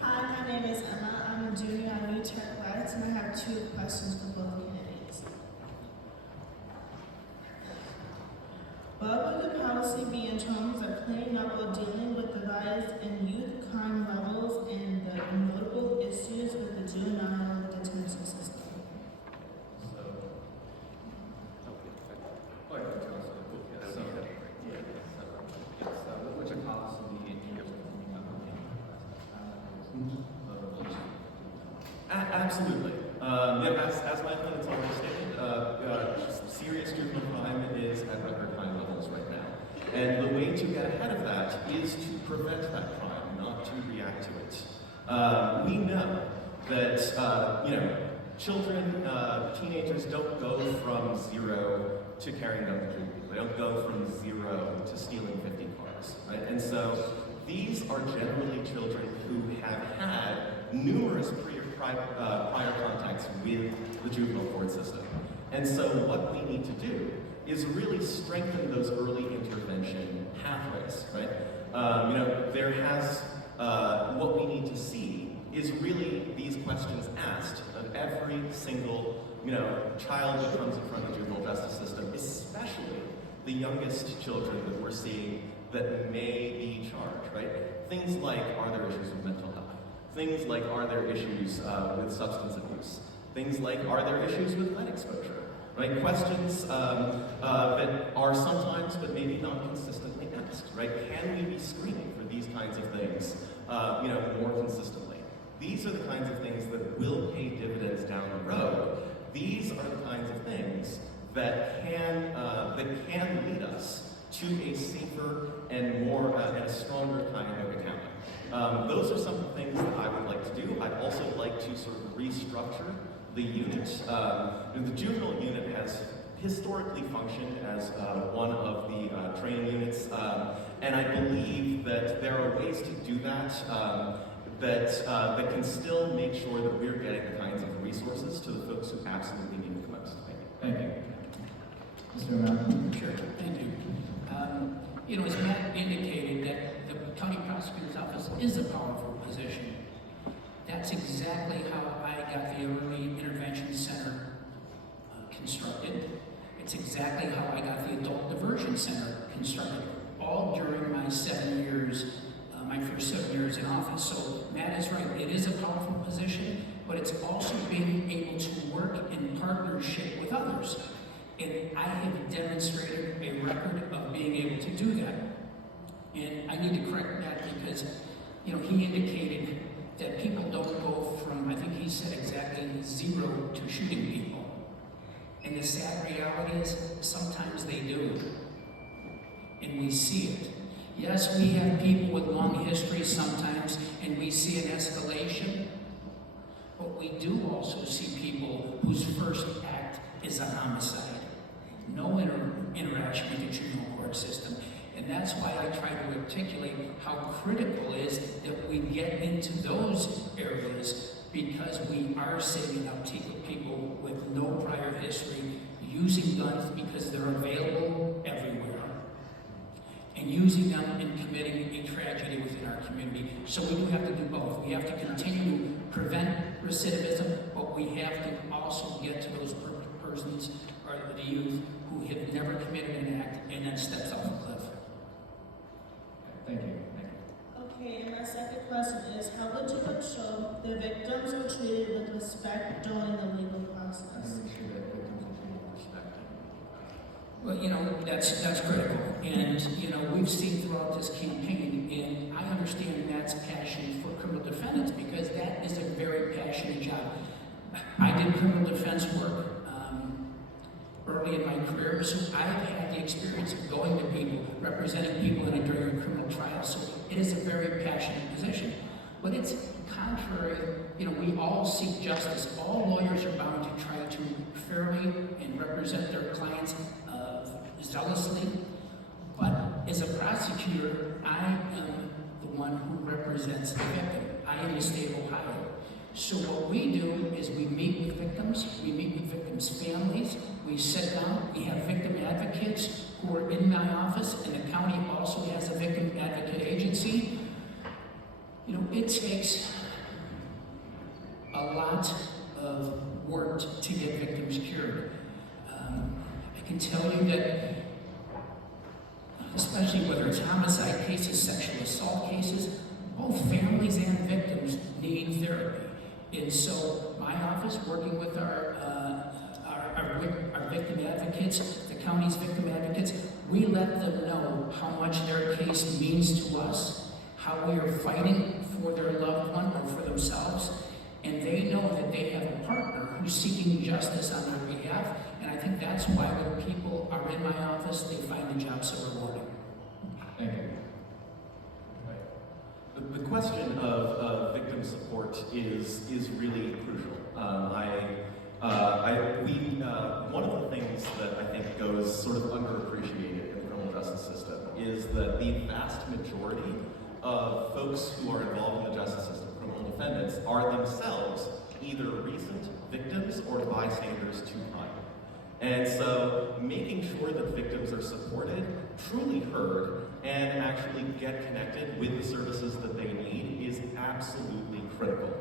Hi, my name is Emma. I'm a junior at New Tech West, and I have 2 questions for both candidates. What would the policy be in terms of cleaning up or dealing with the rise in youth crime levels and the notable issues with the juvenile detention system? Which are policy in terms Absolutely. As my opponent's already stated, serious juvenile crime is at record high levels right now. And the way to get ahead of that is to prevent that crime, not to react to it. We know that, children, teenagers don't go from 0 to carrying guns and shooting people. They don't go from 0 to stealing 50 cars, right? And so these are generally children who have had numerous prior contacts with the juvenile court system. And so what we need to do is really strengthen those early intervention pathways, right? There has, what we need to see is really these questions asked of every single, child that comes in front of the juvenile justice system, especially the youngest children that we're seeing that may be charged, right? Things like, are there issues with mental health? Things like, are there issues with substance abuse? Things like, are there issues with lead exposure? Right? Questions that are sometimes, but maybe not consistently asked, right? Can we be screening for these kinds of things, more consistently? These are the kinds of things that will pay dividends down the road. These are the kinds of things that can lead us to a safer and more and a stronger Cuyahoga County. Those are some of the things that I would like to do. I'd also like to sort of restructure the unit. The juvenile unit has historically functioned as one of the training units, and I believe that there are ways to do that that can still make sure that we're getting the kinds of resources to the folks who absolutely need it the most. Thank you. Mr. O'Malley? Sure, thank you. As Matt indicated, that the county prosecutor's office is a powerful position. That's exactly how I got the early intervention center constructed. It's exactly how I got the adult diversion center constructed, all during my 7 years, my first 7 years in office. So Matt is right, it is a powerful position, but it's also being able to work in partnership with others. And I have demonstrated a record of being able to do that. And I need to correct that because, he indicated that people don't go from, I think he said exactly 0 to shooting people. And the sad reality is, sometimes they do. And we see it. Yes, we have people with long histories sometimes, and we see an escalation. But we do also see people whose first act is a homicide. No interaction with the juvenile court system. And that's why I try to articulate how critical it is that we get into those areas, because we are saving up people with no prior history, using guns because they're available everywhere, and using them and committing a tragedy within our community. So we do have to do both. We have to continue to prevent recidivism, but we have to also get to those persons or the youth who have never committed an act and then steps off a cliff. Thank you. Okay, and my second question is, how would you ensure the victims are treated with respect during the legal process? Well, that's critical. And, we've seen throughout this campaign, and I understand Matt's passion for criminal defendants because that is a very passionate job. I did criminal defense work early in my career, so I've had the experience of going to people, representing people during a criminal trial, so it is a very passionate position. But it's contrary, we all seek justice. All lawyers are bound to try to fairly and represent their clients zealously. But as a prosecutor, I am the one who represents the victim. I am the state of Ohio. So what we do is we meet with victims, we meet with victims' families, we sit down, we have victim advocates who are in my office, and the county also has a victim advocate agency. It takes a lot of work to get victims cured. I can tell you that, especially whether it's homicide cases, sexual assault cases, both families and victims need therapy. And so my office, working with our victim advocates, the county's victim advocates, we let them know how much their case means to us, how we are fighting for their loved one or for themselves, and they know that they have a partner who's seeking justice on their behalf. And I think that's why when people are in my office, they find the job so rewarding. Thank you. The question of victim support is really crucial. One of the things that I think goes sort of underappreciated in the criminal justice system is that the vast majority of folks who are involved in the justice system, criminal defendants, are themselves either recent victims or bystanders to crime. And so making sure that victims are supported, truly heard, and actually get connected with the services that they need is absolutely critical.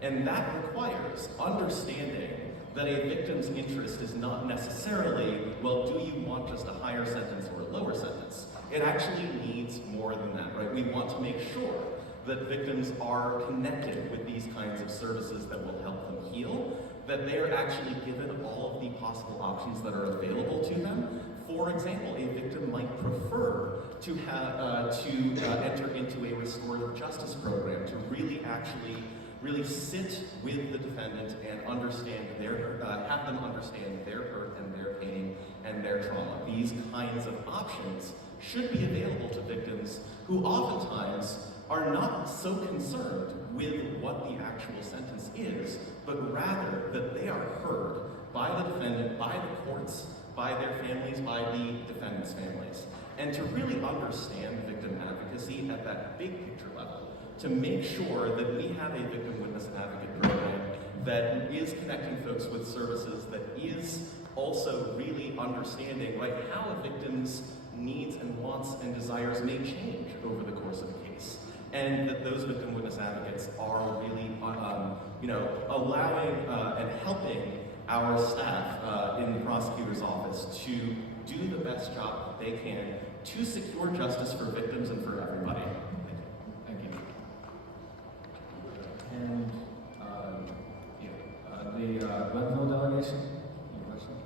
And that requires understanding that a victim's interest is not necessarily, well, do you want just a higher sentence or a lower sentence? It actually needs more than that, right? We want to make sure that victims are connected with these kinds of services that will help them heal, that they are actually given all of the possible options that are available to them. For example, a victim might prefer to enter into a restorative justice program to really sit with the defendant and understand have them understand their hurt and their pain and their trauma. These kinds of options should be available to victims who oftentimes are not so concerned with what the actual sentence is, but rather that they are heard by the defendant, by the courts, by their families, by the defendant's families. And to really understand victim advocacy at that big picture level, to make sure that we have a victim witness and advocate program that is connecting folks with services, that is also really understanding, right, how a victim's needs and wants and desires may change over the course of a case. And that those victim witness advocates are really, allowing and helping our staff in the prosecutor's office to do the best job that they can to secure justice for victims and for everybody. Thank you. And the Glenville delegation, any questions?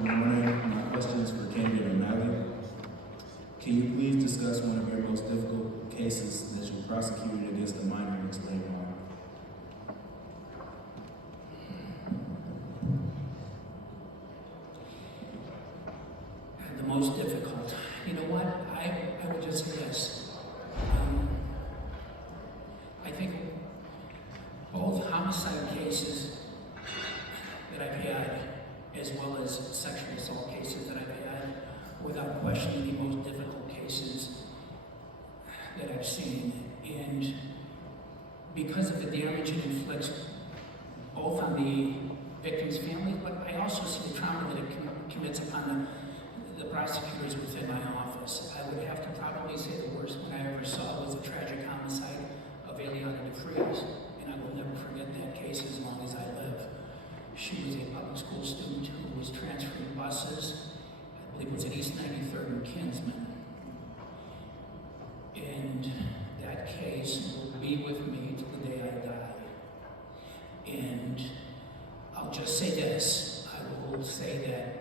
Good morning. My question is for candidate O'Malley. Can you please discuss one of your most difficult cases that you prosecuted against a minor and explain why? The most difficult. You know what? I would just say this. I think both homicide cases that I've had, as well as sexual assault cases that I've had, without question, the most difficult cases that I've seen. And because of the damage it inflicts both on the victim's family, but I also see the trauma that it commits upon the prosecutors within my office. I would have to probably say the worst one I ever saw was the tragic homicide of Eliana DeFries, and I will never forget that case as long as I live. She was a public school student who was transferring buses. I believe it was at East 93rd and Kinsman. And that case will be with me till the day I die. And I'll just say this. I will say that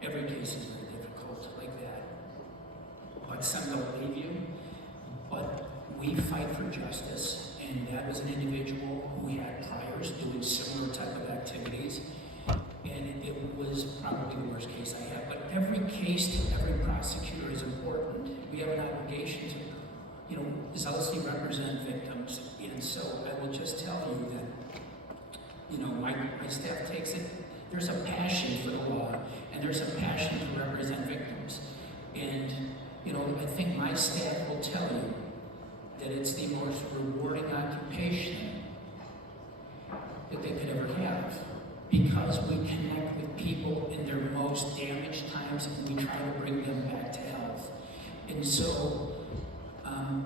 every case is very difficult like that. But some don't leave you. But we fight for justice. And that was an individual who had priors doing similar type of activities. And it was probably the worst case I had. But every case to every prosecutor is important. We have an obligation to, zealously represent victims. And so I will just tell you that, my staff takes it. There's a passion for the law, and there's a passion to represent victims. And, I think my staff will tell you that it's the most rewarding occupation that they could ever have, because we connect with people in their most damaged times and we try to bring them back to health. And so,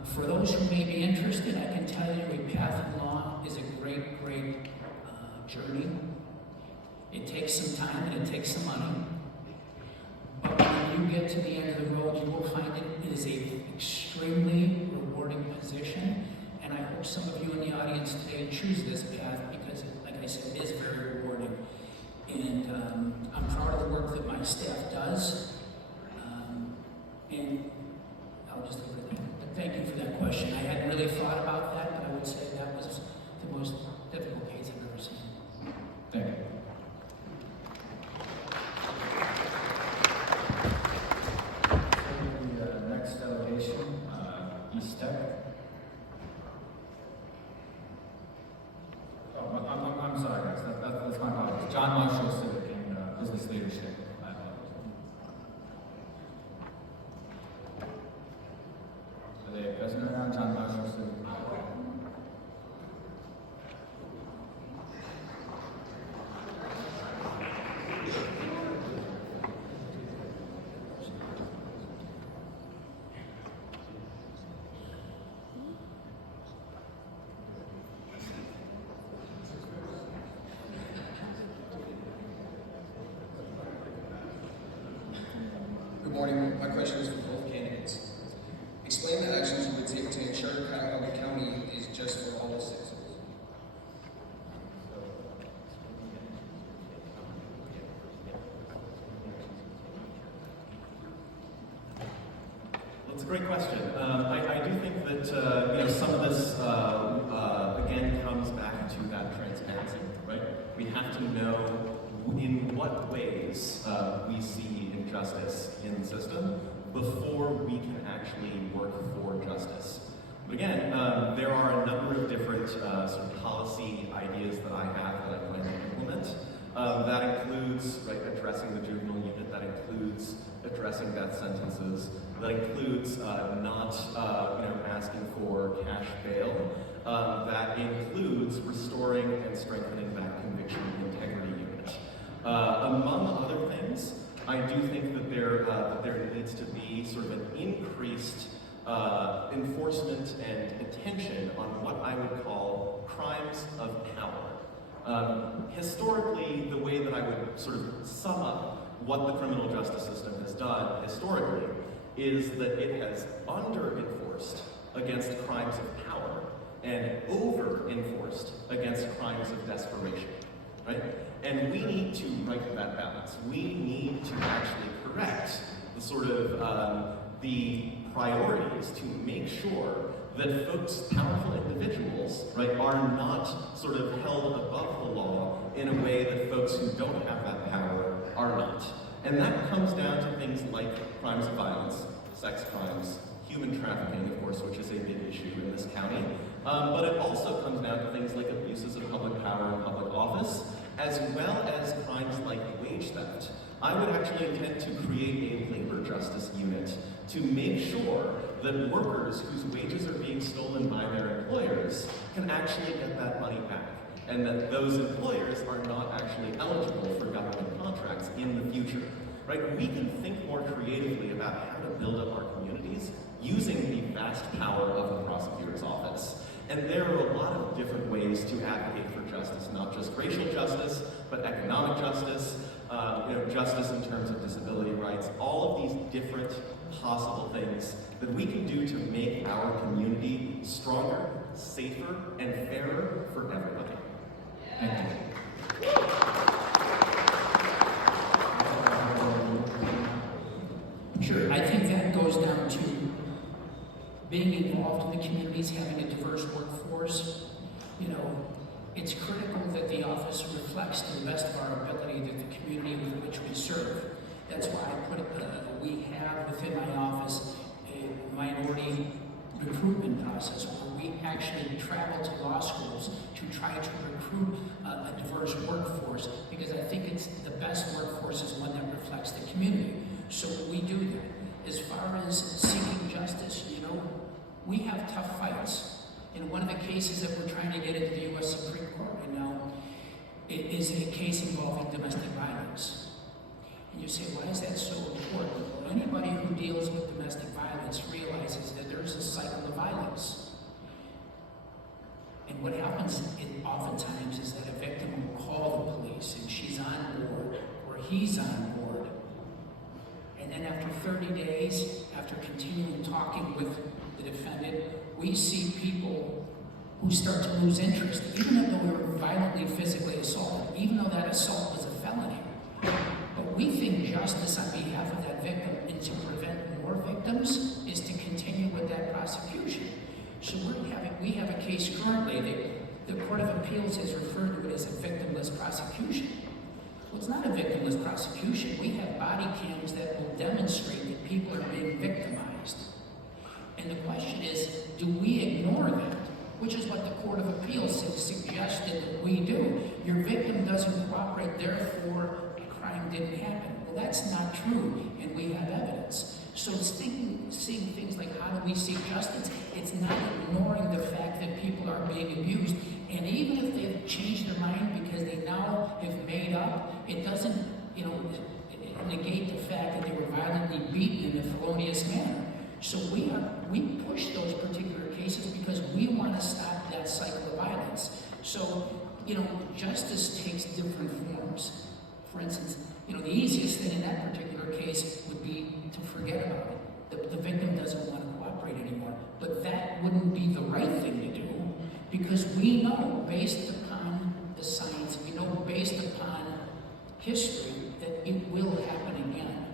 for those who may be interested, I can tell you a path in law is a great journey. It takes some time and it takes some money. But when you get to the end of the road, you will find it is an extremely rewarding position. And I hope some of you in the audience today choose this path because, like I said, it is very rewarding. And I'm proud of the work that my staff does. And I'll just leave it there. But thank you for that question. I hadn't really thought about that, but I would say that was the most difficult case I've ever seen. Thank you. The next delegation, East Tech. morning. My question is for both candidates. Explain the actions you would take to ensure Cuyahoga County is just for all its citizens. That's a great question. I do think that some of this again comes back to that transparency, right? We have to know in what ways we see injustice in the system before we can actually work for justice. But again, there are a number of different sort of policy ideas that I have that I plan to implement. That includes addressing the juvenile unit. That includes addressing death sentences. That includes not asking for cash bail. That includes restoring and strengthening that conviction integrity unit. Among other things, I do think that there needs to be sort of an increased enforcement and attention on what I would call crimes of power. Historically, the way that I would sort of sum up what the criminal justice system has done historically is that it has under-enforced against crimes of power and over-enforced against crimes of desperation, right? And we need to right that balance. We need to actually correct the sort of the priorities to make sure that folks, powerful individuals, are not sort of held above the law in a way that folks who don't have that power are not. And that comes down to things like crimes of violence, sex crimes, human trafficking, of course, which is a big issue in this county. But it also comes down to things like abuses of public power and public office, as well as crimes like wage theft. I would actually intend to create a labor justice unit to make sure that workers whose wages are being stolen by their employers can actually get that money back, and that those employers are not actually eligible for government contracts in the future. Right? We can think more creatively about how to build up our communities using the vast power of the prosecutor's office. And there are a lot of different ways to advocate for justice, not just racial justice, but economic justice, justice in terms of disability rights, all of these different possible things that we can do to make our community stronger, safer, and fairer for everybody. Thank you. Sure, I think that goes down to being involved in the communities, having a diverse workforce. It's critical that the office reflects to the best of our ability that the community with which we serve. That's why we have within my office a minority recruitment process where we actually travel to law schools to try to recruit a diverse workforce, because I think it's the best workforce is one that reflects the community. So we do that. As far as seeking justice, we have tough fights. And one of the cases that we're trying to get into the U.S. Supreme Court right now is a case involving domestic violence. And you say, why is that so important? Well, anybody who deals with domestic violence realizes that there's a cycle of violence. And what happens oftentimes is that a victim will call the police and she's on board, or he's on board. And then after 30 days, after continuing talking with the defendant, we see people who start to lose interest, even though they were violently physically assaulted, even though that assault was a felony. But we think justice on behalf of that victim and to prevent more victims is to continue with that prosecution. So we have a case currently that the Court of Appeals has referred to it as a victimless prosecution. Well, it's not a victimless prosecution. We have body cams that will demonstrate that people are being victimized. And the question is, do we ignore that? Which is what the Court of Appeals has suggested that we do. Your victim doesn't cooperate, therefore a crime didn't happen. Well, that's not true, and we have evidence. So seeing things like how do we seek justice, it's not ignoring the fact that people are being abused. And even if they've changed their mind because they now have made up, it doesn't negate the fact that they were violently beaten in a felonious manner. So we push those particular cases because we want to stop that cycle of violence. So, justice takes different forms. For instance, You know, the easiest thing in that particular case would be to forget about it. The victim doesn't want to cooperate anymore. But that wouldn't be the right thing to do, because we know, based upon the science, we know based upon history, that it will happen again.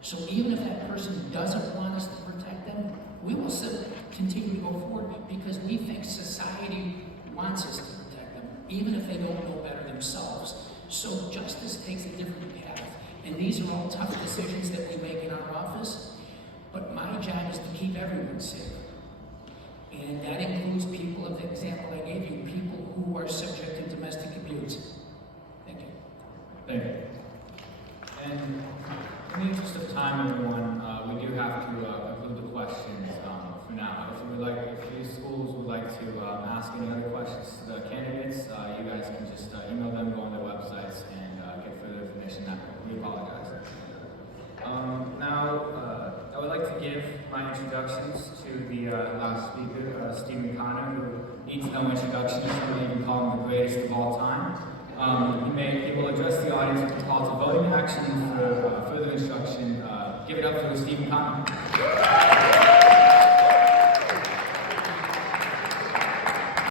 So even if that person doesn't want us to protect them, we will still continue to go forward because we think society wants us to protect them, even if they don't know better themselves. So justice takes a different path. And these are all tough decisions that we make in our office, but my job is to keep everyone safe. And that includes people, of the example I gave you, people who are subject to domestic abuse. Thank you. Thank you. And in the interest of time, everyone, we do have to conclude the questions for now. If your schools would like to ask any other questions to the candidates, you guys can just email them, go on their websites, and get further information. We apologize. Now, I would like to give my introductions to the last speaker, Stephen Connor, who needs no introduction. Some may even call him the greatest of all time. He will address the audience with a call to voting action. For further instruction, give it up for Stephen Connor.